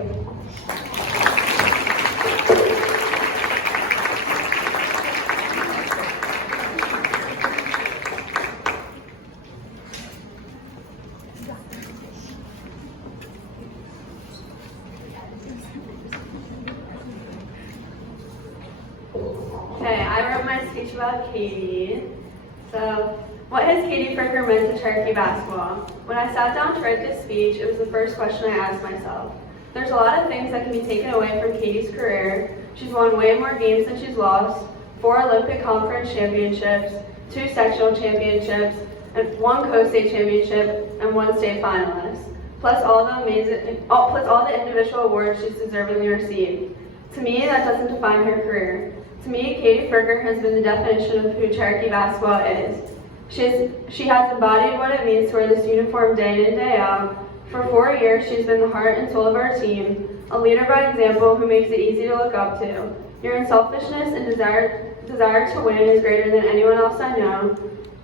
Okay, I wrote my speech about Katie. So, what has Katie Fricker meant to Cherokee basketball? When I sat down to write this speech, it was the first question I asked myself. There's a lot of things that can be taken away from Katie's career. She's won way more games than she's lost, 4 Olympic Conference championships, 2 sectional championships, and 1 co-state championship, and 1 state finalist. Plus all the individual awards she's deservedly received. To me, that doesn't define her career. To me, Katie Fricker has been the definition of who Cherokee basketball is. She has embodied what it means to wear this uniform day in and day out. For 4 years, she's been the heart and soul of our team, a leader by example who makes it easy to look up to. Your unselfishness and desire to win is greater than anyone else I know.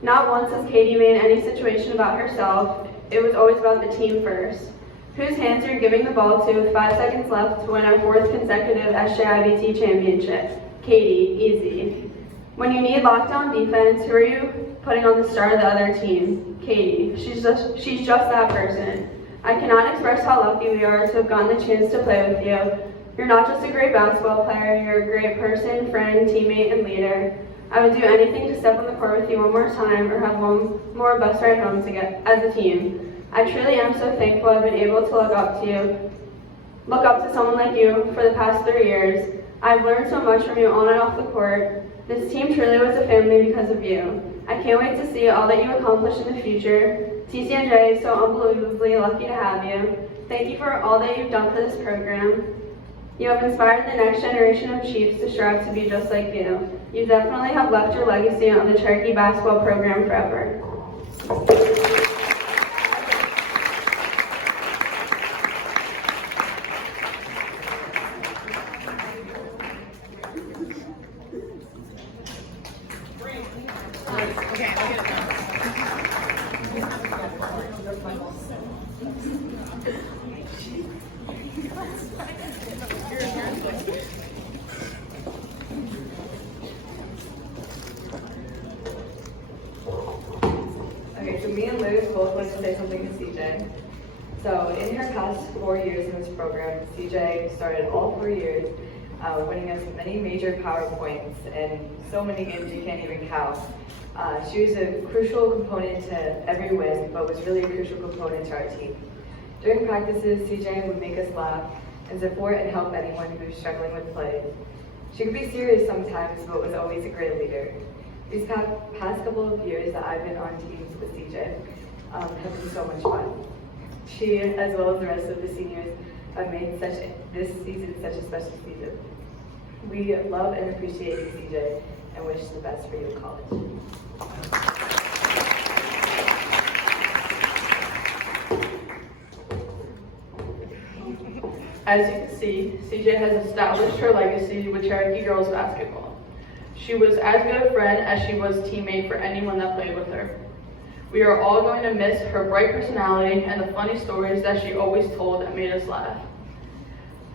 Not once has Katie made any situation about herself. It was always about the team first. Whose hands are you giving the ball to with 5 seconds left to win our 4th consecutive SJIBT championship? Katie, easy. When you need lockdown defense, who are you putting on the star of the other team? Katie. She's just that person. I cannot express how lucky we are to have gotten the chance to play with you. You're not just a great basketball player, you're a great person, friend, teammate, and leader. I would do anything to step on the court with you one more time or have one more bus ride home as a team. I truly am so thankful I've been able to look up to someone like you for the past 3 years. I've learned so much from you on and off the court. This team truly was a family because of you. I can't wait to see all that you accomplish in the future. TCNJ is so unbelievably lucky to have you. Thank you for all that you've done for this program. You have inspired the next generation of Chiefs to strive to be just like you. You definitely have left your legacy on the Cherokee basketball program forever. Okay, so me and Liz both want to say something to CJ. So in her past 4 years in this program, CJ started all 4 years, winning us many major PowerPoints and so many games you can't even count. She was a crucial component to every win, but was really a crucial component to our team. During practices, CJ would make us laugh and support and help anyone who was struggling with play. She could be serious sometimes, but was always a great leader. These past couple of years that I've been on teams with CJ have been so much fun. She, as well as the rest of the seniors, have made this season such a special season. We love and appreciate you, CJ, and wish the best for you in college. As you can see, CJ has established her legacy with Cherokee girls basketball. She was as good a friend as she was teammate for anyone that played with her. We are all going to miss her bright personality and the funny stories that she always told that made us laugh.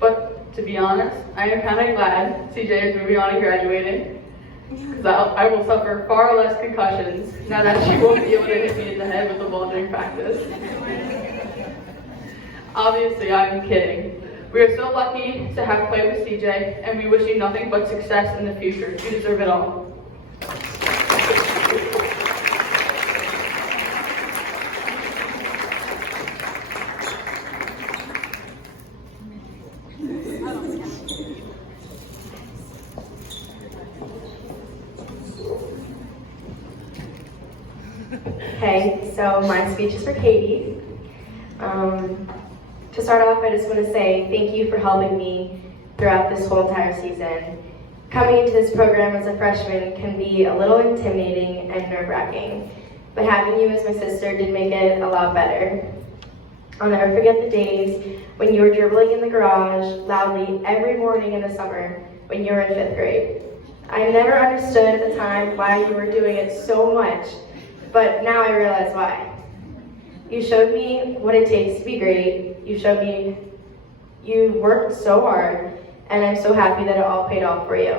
But to be honest, I am kind of glad CJ is moving on and graduating, because I will suffer far less concussions now that she won't be able to hit me in the head with the ball during practice. Obviously, I'm kidding. We are so lucky to have played with CJ, and we wish you nothing but success in the future. You deserve it all. Okay, so my speech is for Katie. To start off, I just want to say thank you for helping me throughout this whole entire season. Coming into this program as a freshman can be a little intimidating and nerve-wracking, but having you as my sister did make it a lot better. I'll never forget the days when you were dribbling in the garage loudly every morning in the summer when you were in 5th grade. I never understood at the time why you were doing it so much, but now I realize why. You showed me what it takes to be great. You showed me you worked so hard, and I'm so happy that it all paid off for you.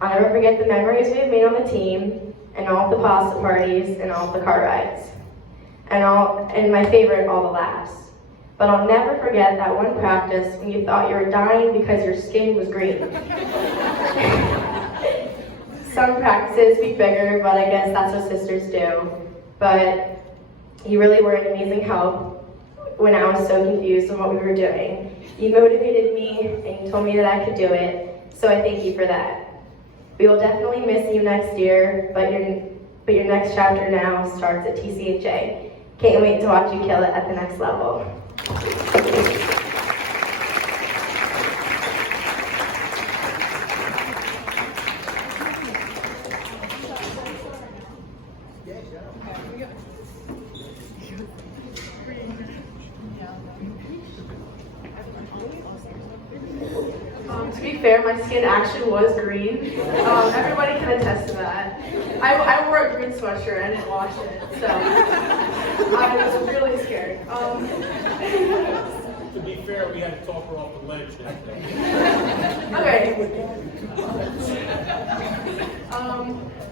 I'll never forget the memories we have made on the team, and all of the pasta parties, and all of the car rides, and my favorite, all the laughs. But I'll never forget that one practice when you thought you were dying because your skin was green. Some practices be bigger, but I guess that's what sisters do. But you really were an amazing help when I was so confused on what we were doing. You motivated me and you told me that I could do it, so I thank you for that. We will definitely miss you next year, but your next chapter now starts at TCHA. Can't wait to watch you kill it at the next level. To be fair, my skin actually was green. Everybody can attest to that. I wore a green sweatshirt and didn't wash it, so I was really scared. To be fair, we had to talk her off the ledge that day. Okay.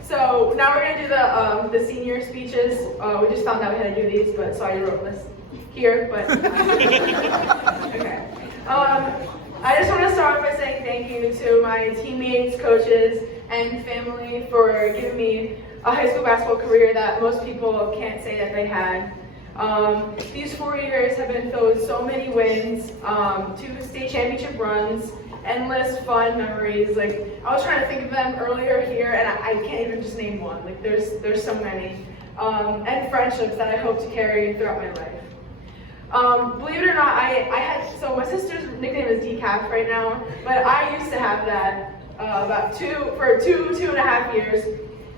So now we're gonna do the senior speeches. We just found out we had to do these, but so I wrote this here. But okay. I just want to start off by saying thank you to my teammates, coaches, and family for giving me a high school basketball career that most people can't say that they had. These 4 years have been filled with so many wins, 2 state championship runs, endless fun memories. Like, I was trying to think of them earlier here, and I can't even just name one. Like, there's so many. And friendships that I hope to carry throughout my life. Believe it or not, so my sister's nickname is Decaf right now, but I used to have that for two and a half years.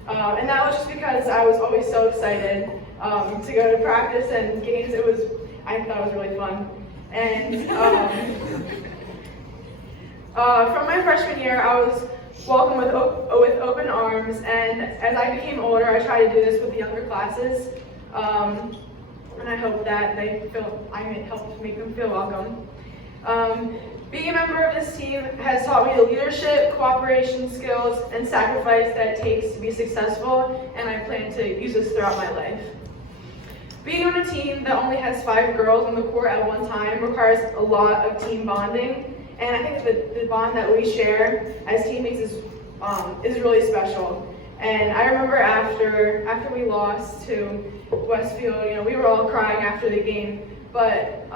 And that was just because I was always so excited to go to practice and games. I thought it was really fun. And from my freshman year, I was welcomed with open arms, and as I became older, I tried to do this with the younger classes. And I hope that I helped make them feel welcome. Being a member of this team has taught me the leadership, cooperation skills, and sacrifice that it takes to be successful, and I plan to use this throughout my life. Being on a team that only has 5 girls on the court at one time requires a lot of team bonding, and I think the bond that we share as teammates is really special. And I remember after we lost to Westfield, we were all crying after the game. But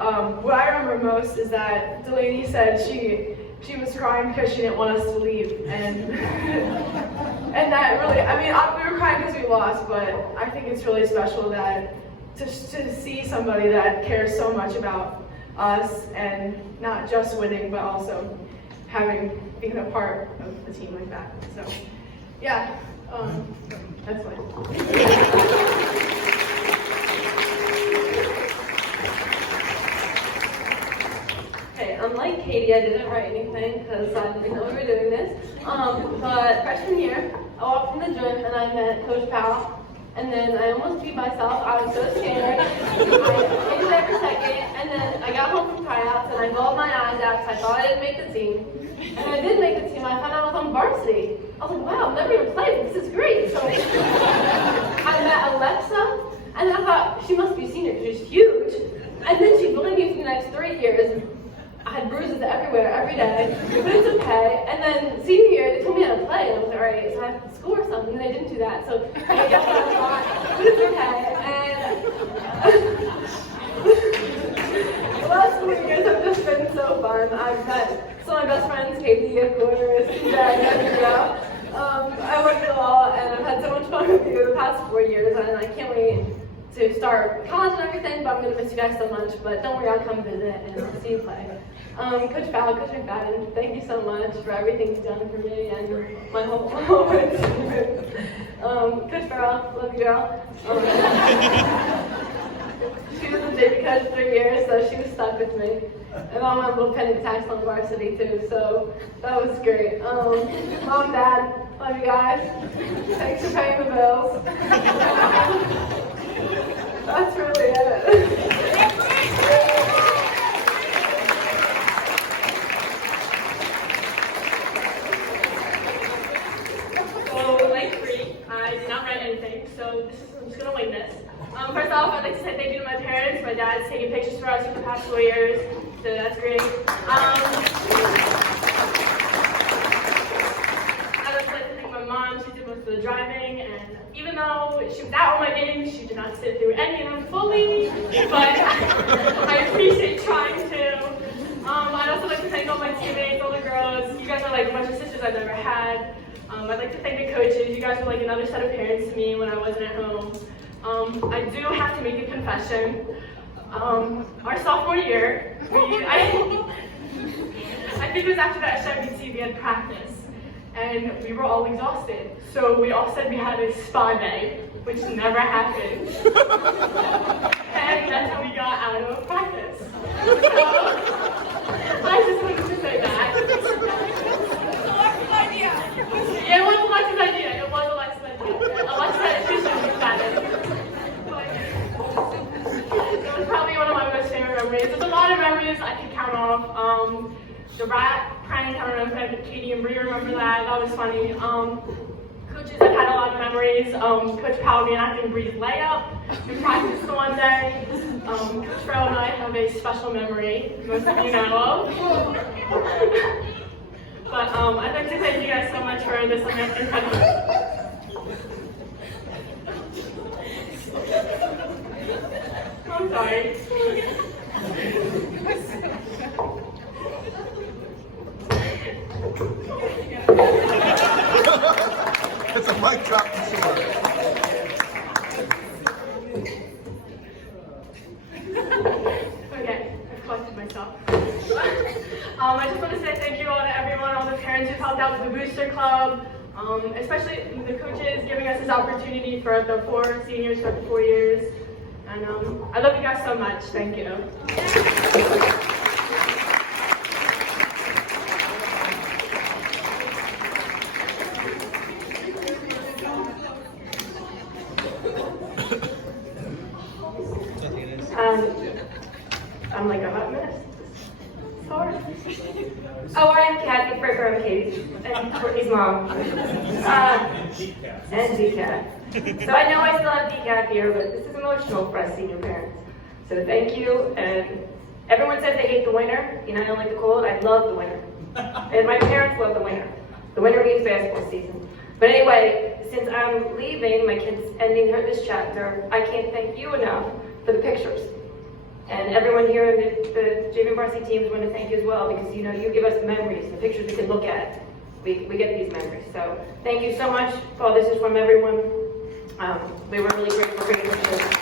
what I remember most is that Delaney said she was crying because she didn't want us to leave, and and that really, I mean, we were crying because we lost, but I think it's really special that to see somebody that cares so much about us and not just winning, but also being a part of a team like that. So, yeah, that's fine. Okay, unlike Katie, I didn't write anything because I didn't know we were doing this. But freshman year, I walked in the gym and I met Coach Farrell. And then I almost beat myself. I was so scared. I stayed there for a second. And then I got home from tryouts and I bawled my eyes out because I thought I didn't make the team. And I did make the team. I found out I was on varsity. I was like, wow, I've never even played. This is great. So I met Alexa. And then I thought, she must be senior because she's huge. And then she bullied me for the next 3 years. I had bruises everywhere, every day, but it's okay. And then senior year, they told me how to play, and I was like, all right, so I have to score something, and they didn't do that, so I guess I was not, but it's okay. And the last 4 years have just been so fun. I've met some of my best friends, Katie, of course, Gabby, I worked a lot, and I've had so much fun with you the past 4 years, and I can't wait to start college and everything, but I'm going to miss you guys so much, but don't worry, I'll come visit, and I'll see you play. Coach Farrell, Coach McFadden, thank you so much for everything you've done for me and my whole life. Coach Farrell, love you, girl. She was a JV coach for 3 years, so she was stuck with me. And all my little penny attacks on varsity too, so that was great. Mom, Dad, love you guys. Thanks for paying the bills. That's really it. I did not write anything, so I'm just gonna wing this. First off, I'd like to say thank you to my parents. My dad's taking pictures for us for the past 4 years, so that's great. I'd also like to thank my mom. She did most of the driving, and even though she was at all my games, she did not sit through any of them fully, but I appreciate trying to. I'd also like to thank all my teammates, all the girls. You guys are like a bunch of sisters I've never had. I'd like to thank the coaches. You guys were like another set of parents to me when I wasn't at home. I do have to make a confession. Our sophomore year, I think it was after that Cherokee we had practice, and we were all exhausted. So we all said we had a spa day, which never happened. And that's how we got out of practice. So I just wanted to say that. Yeah, it was Alexa's idea. It was Alexa's idea. Alexa had issues with that. It was probably one of my most favorite memories. There's a lot of memories I could count off. The rat prank, I don't know if Katie and Bree remember that. That was funny. Coaches, I've had a lot of memories. Coach Powell reenacting Bree's layup in practice the one day. Coach Farrell and I have a special memory, most of you know of. But I'd like to thank you guys so much for this incredible. I'm sorry. It's a mic drop for sure. Okay, I've collected myself. I just want to say thank you all to everyone, all the parents who've helped out with the Booster Club, especially the coaches giving us this opportunity for the 4 seniors for the 4 years. And I love you guys so much. Thank you. I'm like a hot mess. Sorry. Oh, I'm Kathy Fricker. I'm Katie and Courtney's mom. And decaf. So I know I still have decaf here, but this is emotional for us senior parents. So thank you. And everyone says they hate the winter. You know, I don't like the cold. I love the winter. And my parents love the winter. The winter means basketball season. But anyway, since I'm leaving, my kid's ending this chapter, I can't thank you enough for the pictures. And everyone here in the JV varsity teams want to thank you as well, because you give us memories, the pictures we can look at. We get these memories. So thank you so much. All this is from everyone. We were really grateful for your support.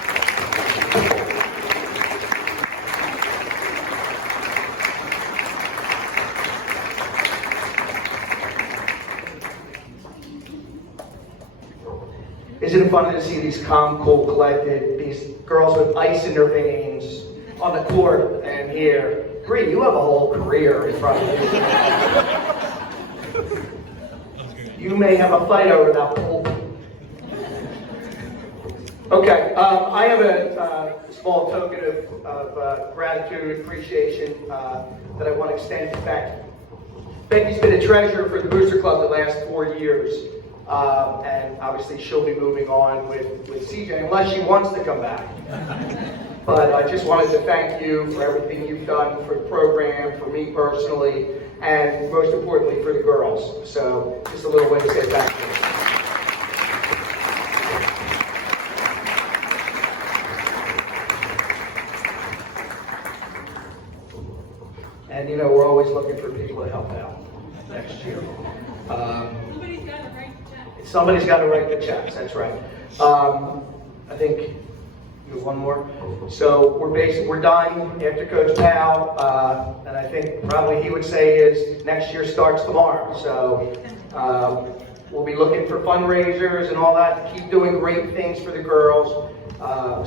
Isn't it funny to see these calm, cool, collected, these girls with ice in their veins on the court and here? Bree, you have a whole career in front of you. You may have a fight over that pole. Okay, I have a small token of gratitude, appreciation that I want to extend to Becky. Becky's been a treasurer for the Booster Club the last 4 years. And obviously she'll be moving on with CJ unless she wants to come back. But I just wanted to thank you for everything you've done for the program, for me personally, and most importantly for the girls. So just a little way to say thank you. And we're always looking for people to help out next year. Somebody's got to write the checks, that's right. I think you have one more. So we're done after Coach Powell, and I think probably he would say is next year starts tomorrow. So we'll be looking for fundraisers and all that, keep doing great things for the girls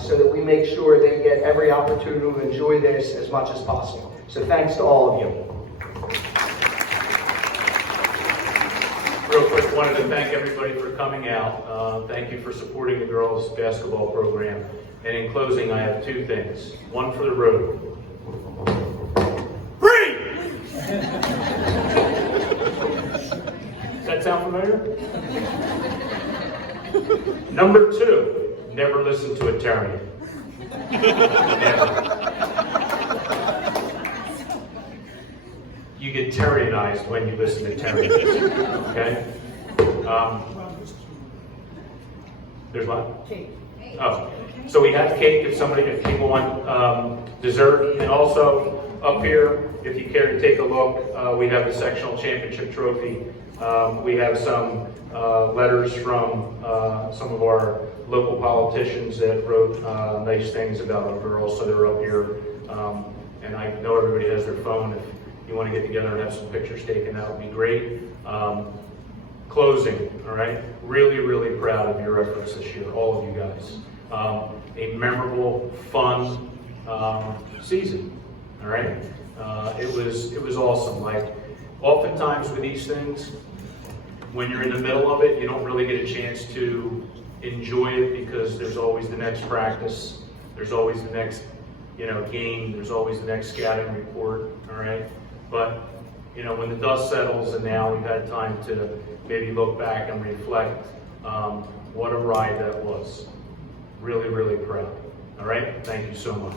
so that we make sure they get every opportunity to enjoy this as much as possible. So thanks to all of you. Real quick, wanted to thank everybody for coming out. Thank you for supporting the girls' basketball program. And in closing, I have 2 things. One for the road. Free! Does that sound familiar? Number 2, never listen to a Terrier. Never. You get Terrianized when you listen to Terry. Okay? There's what? Cake. Oh, so we have cake if people want dessert, and also up here, if you care to take a look, we have the sectional championship trophy. We have some letters from some of our local politicians that wrote nice things about our girls, so they're up here. And I know everybody has their phone. If you want to get together and have some pictures taken, that would be great. Closing, all right? Really, really proud of your efforts this year, all of you guys. A memorable, fun season, all right? It was awesome. Like, oftentimes with these things, when you're in the middle of it, you don't really get a chance to enjoy it because there's always the next practice, there's always the next, game, there's always the next scouting report, all right? But, when the dust settles and now we've had time to maybe look back and reflect, what a ride that was. Really, really proud. All right? Thank you so much.